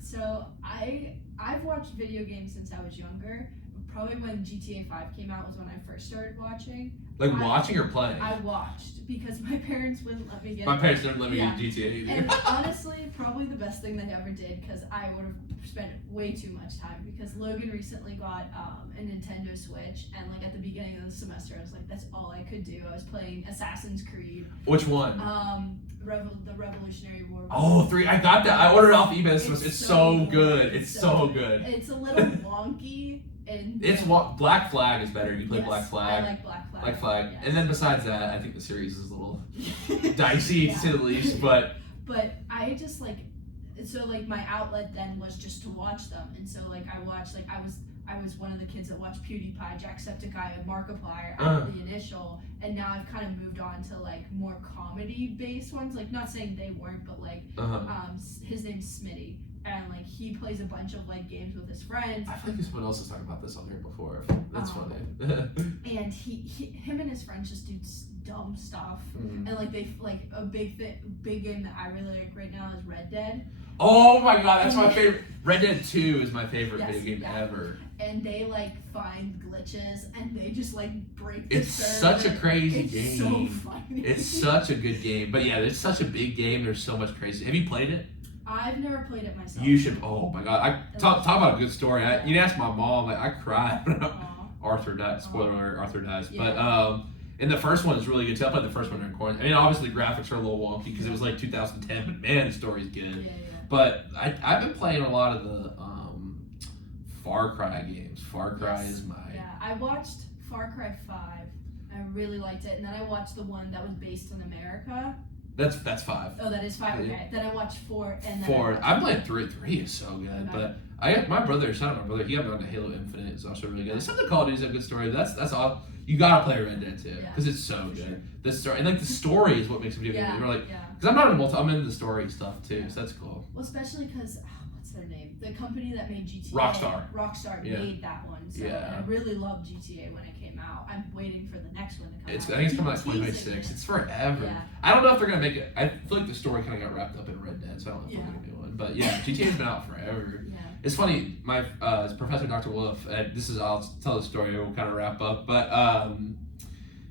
So I've watched video games since I was younger. Probably when GTA 5 came out was when I first started watching. Like watching or playing? I watched because my parents wouldn't let me get My parents didn't let me get GTA either. And honestly, probably the best thing they ever did, because I would have spent way too much time, because Logan recently got a Nintendo Switch, and like at the beginning of the semester I was like, that's all I could do. I was playing Assassin's Creed. Which one? The Revolutionary War. Oh, 3. I got that. I ordered it off eBay. It's so good. It's so good. It's a little wonky. It's Black Flag is better. You play Black Flag. I like Black Flag. Black Flag. Yes. And then besides that, I think the series is a little dicey to say the least. But I just like, so like my outlet then was just to watch them, and so like I watched, like I was one of the kids that watched PewDiePie, Jacksepticeye, and Markiplier at the initial, and now I've kind of moved on to like more comedy based ones. Like, not saying they weren't, but like his name's Smitty. And like he plays a bunch of like games with his friends. I feel like someone else has talked about this on here before. That's funny. And him and his friends just do dumb stuff. And like they like a big game that I really like right now is Red Dead. Oh my god, that's my favorite. Red Dead 2 is my favorite video game ever. And they like find glitches and they just like break the It's server. such a crazy It's game. so funny. It's such a good game. But yeah, it's such a big game. There's so much crazy. Have you played it? I've never played it myself. You should. Oh my god! Talk about a good story. You'd ask my mom. Like, I cried when Arthur died. Spoiler alert: Arthur dies. Yeah. But and the first one is really good too. I played the first one during quarantine. I mean, obviously graphics are a little wonky because it was like 2010. But man, the story's good. Yeah. But I've been playing a lot of the Far Cry games. Far Cry is my. Yeah, I watched Far Cry 5. I really liked it, and then I watched the one that was based in America. That's 5. Oh, that is 5. Okay. Then I watched 4, and then 4. I'm playing 3. 3 is so good. Okay. But my brother, shout out my brother. He got me on to Halo Infinite. It's also really good. Some of the Call of Duty's a good story. But that's all. You gotta play Red Dead too, because it's so good. Sure. The story and like the story is what makes a video game. Because I'm not I'm into the story stuff too, so that's cool. Well, especially because what's their name? The company that made GTA. Rockstar made that one. So I really loved GTA when it came out. I'm waiting for the next one to come out. I think it's coming out 2026. It's forever. Yeah. I don't know if they're gonna make it. I feel like the story kind of got wrapped up in Red Dead, so I don't know if they're gonna do one. But yeah, GTA's been out forever. Yeah. It's funny. My Professor Dr. Wolf. I'll tell the story. We'll kind of wrap up. But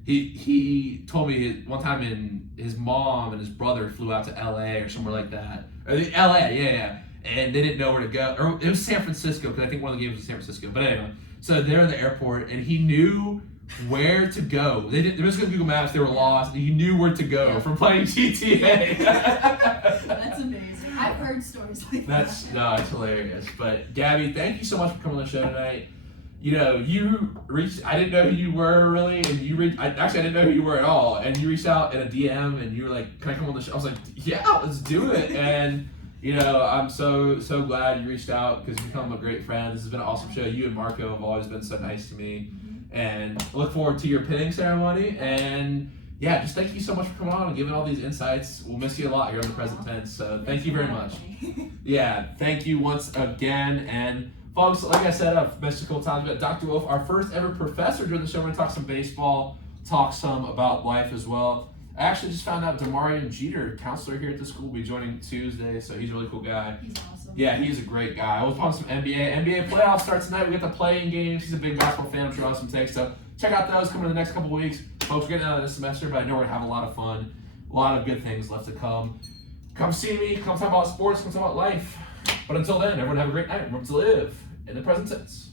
he told me one time his mom and his brother flew out to LA or somewhere like that. Or LA, yeah. And they didn't know where to go. Or it was San Francisco, because I think one of the games was San Francisco. But anyway, so they're in the airport, and he knew where to go. They was going to Google Maps. They were lost. And he knew where to go from playing GTA. That's amazing. I've heard stories like that. No, it's hilarious. But Gabby, thank you so much for coming on the show tonight. you reached. I didn't know who you were really, and you reached. I didn't know who you were at all, and you reached out in a DM, and you were like, "Can I come on the show?" I was like, "Yeah, let's do it." And I'm so glad you reached out because you've become a great friend. This has been an awesome show. You and Marco have always been so nice to me, and I look forward to your pinning ceremony. And yeah, just thank you so much for coming on and giving all these insights. We'll miss you a lot here in the present tense. So thank you very much. Yeah, thank you once again. And folks, like I said, I've mentioned a couple times, but Dr. Wolf, our first ever professor during the show. We're going to talk some baseball, talk some about life as well. I actually just found out Damarian Jeter, counselor here at the school, will be joining Tuesday, so he's a really cool guy. He's awesome. Yeah, he's a great guy. I was on some NBA playoffs start tonight. We get the playing games. He's a big basketball fan. I'm sure I'll have some takes. So check out those coming in the next couple of weeks. Folks, we're getting out of this semester, but I know we're going to have a lot of fun. A lot of good things left to come. Come see me. Come talk about sports. Come talk about life. But until then, everyone have a great night. Remember to live in the present tense.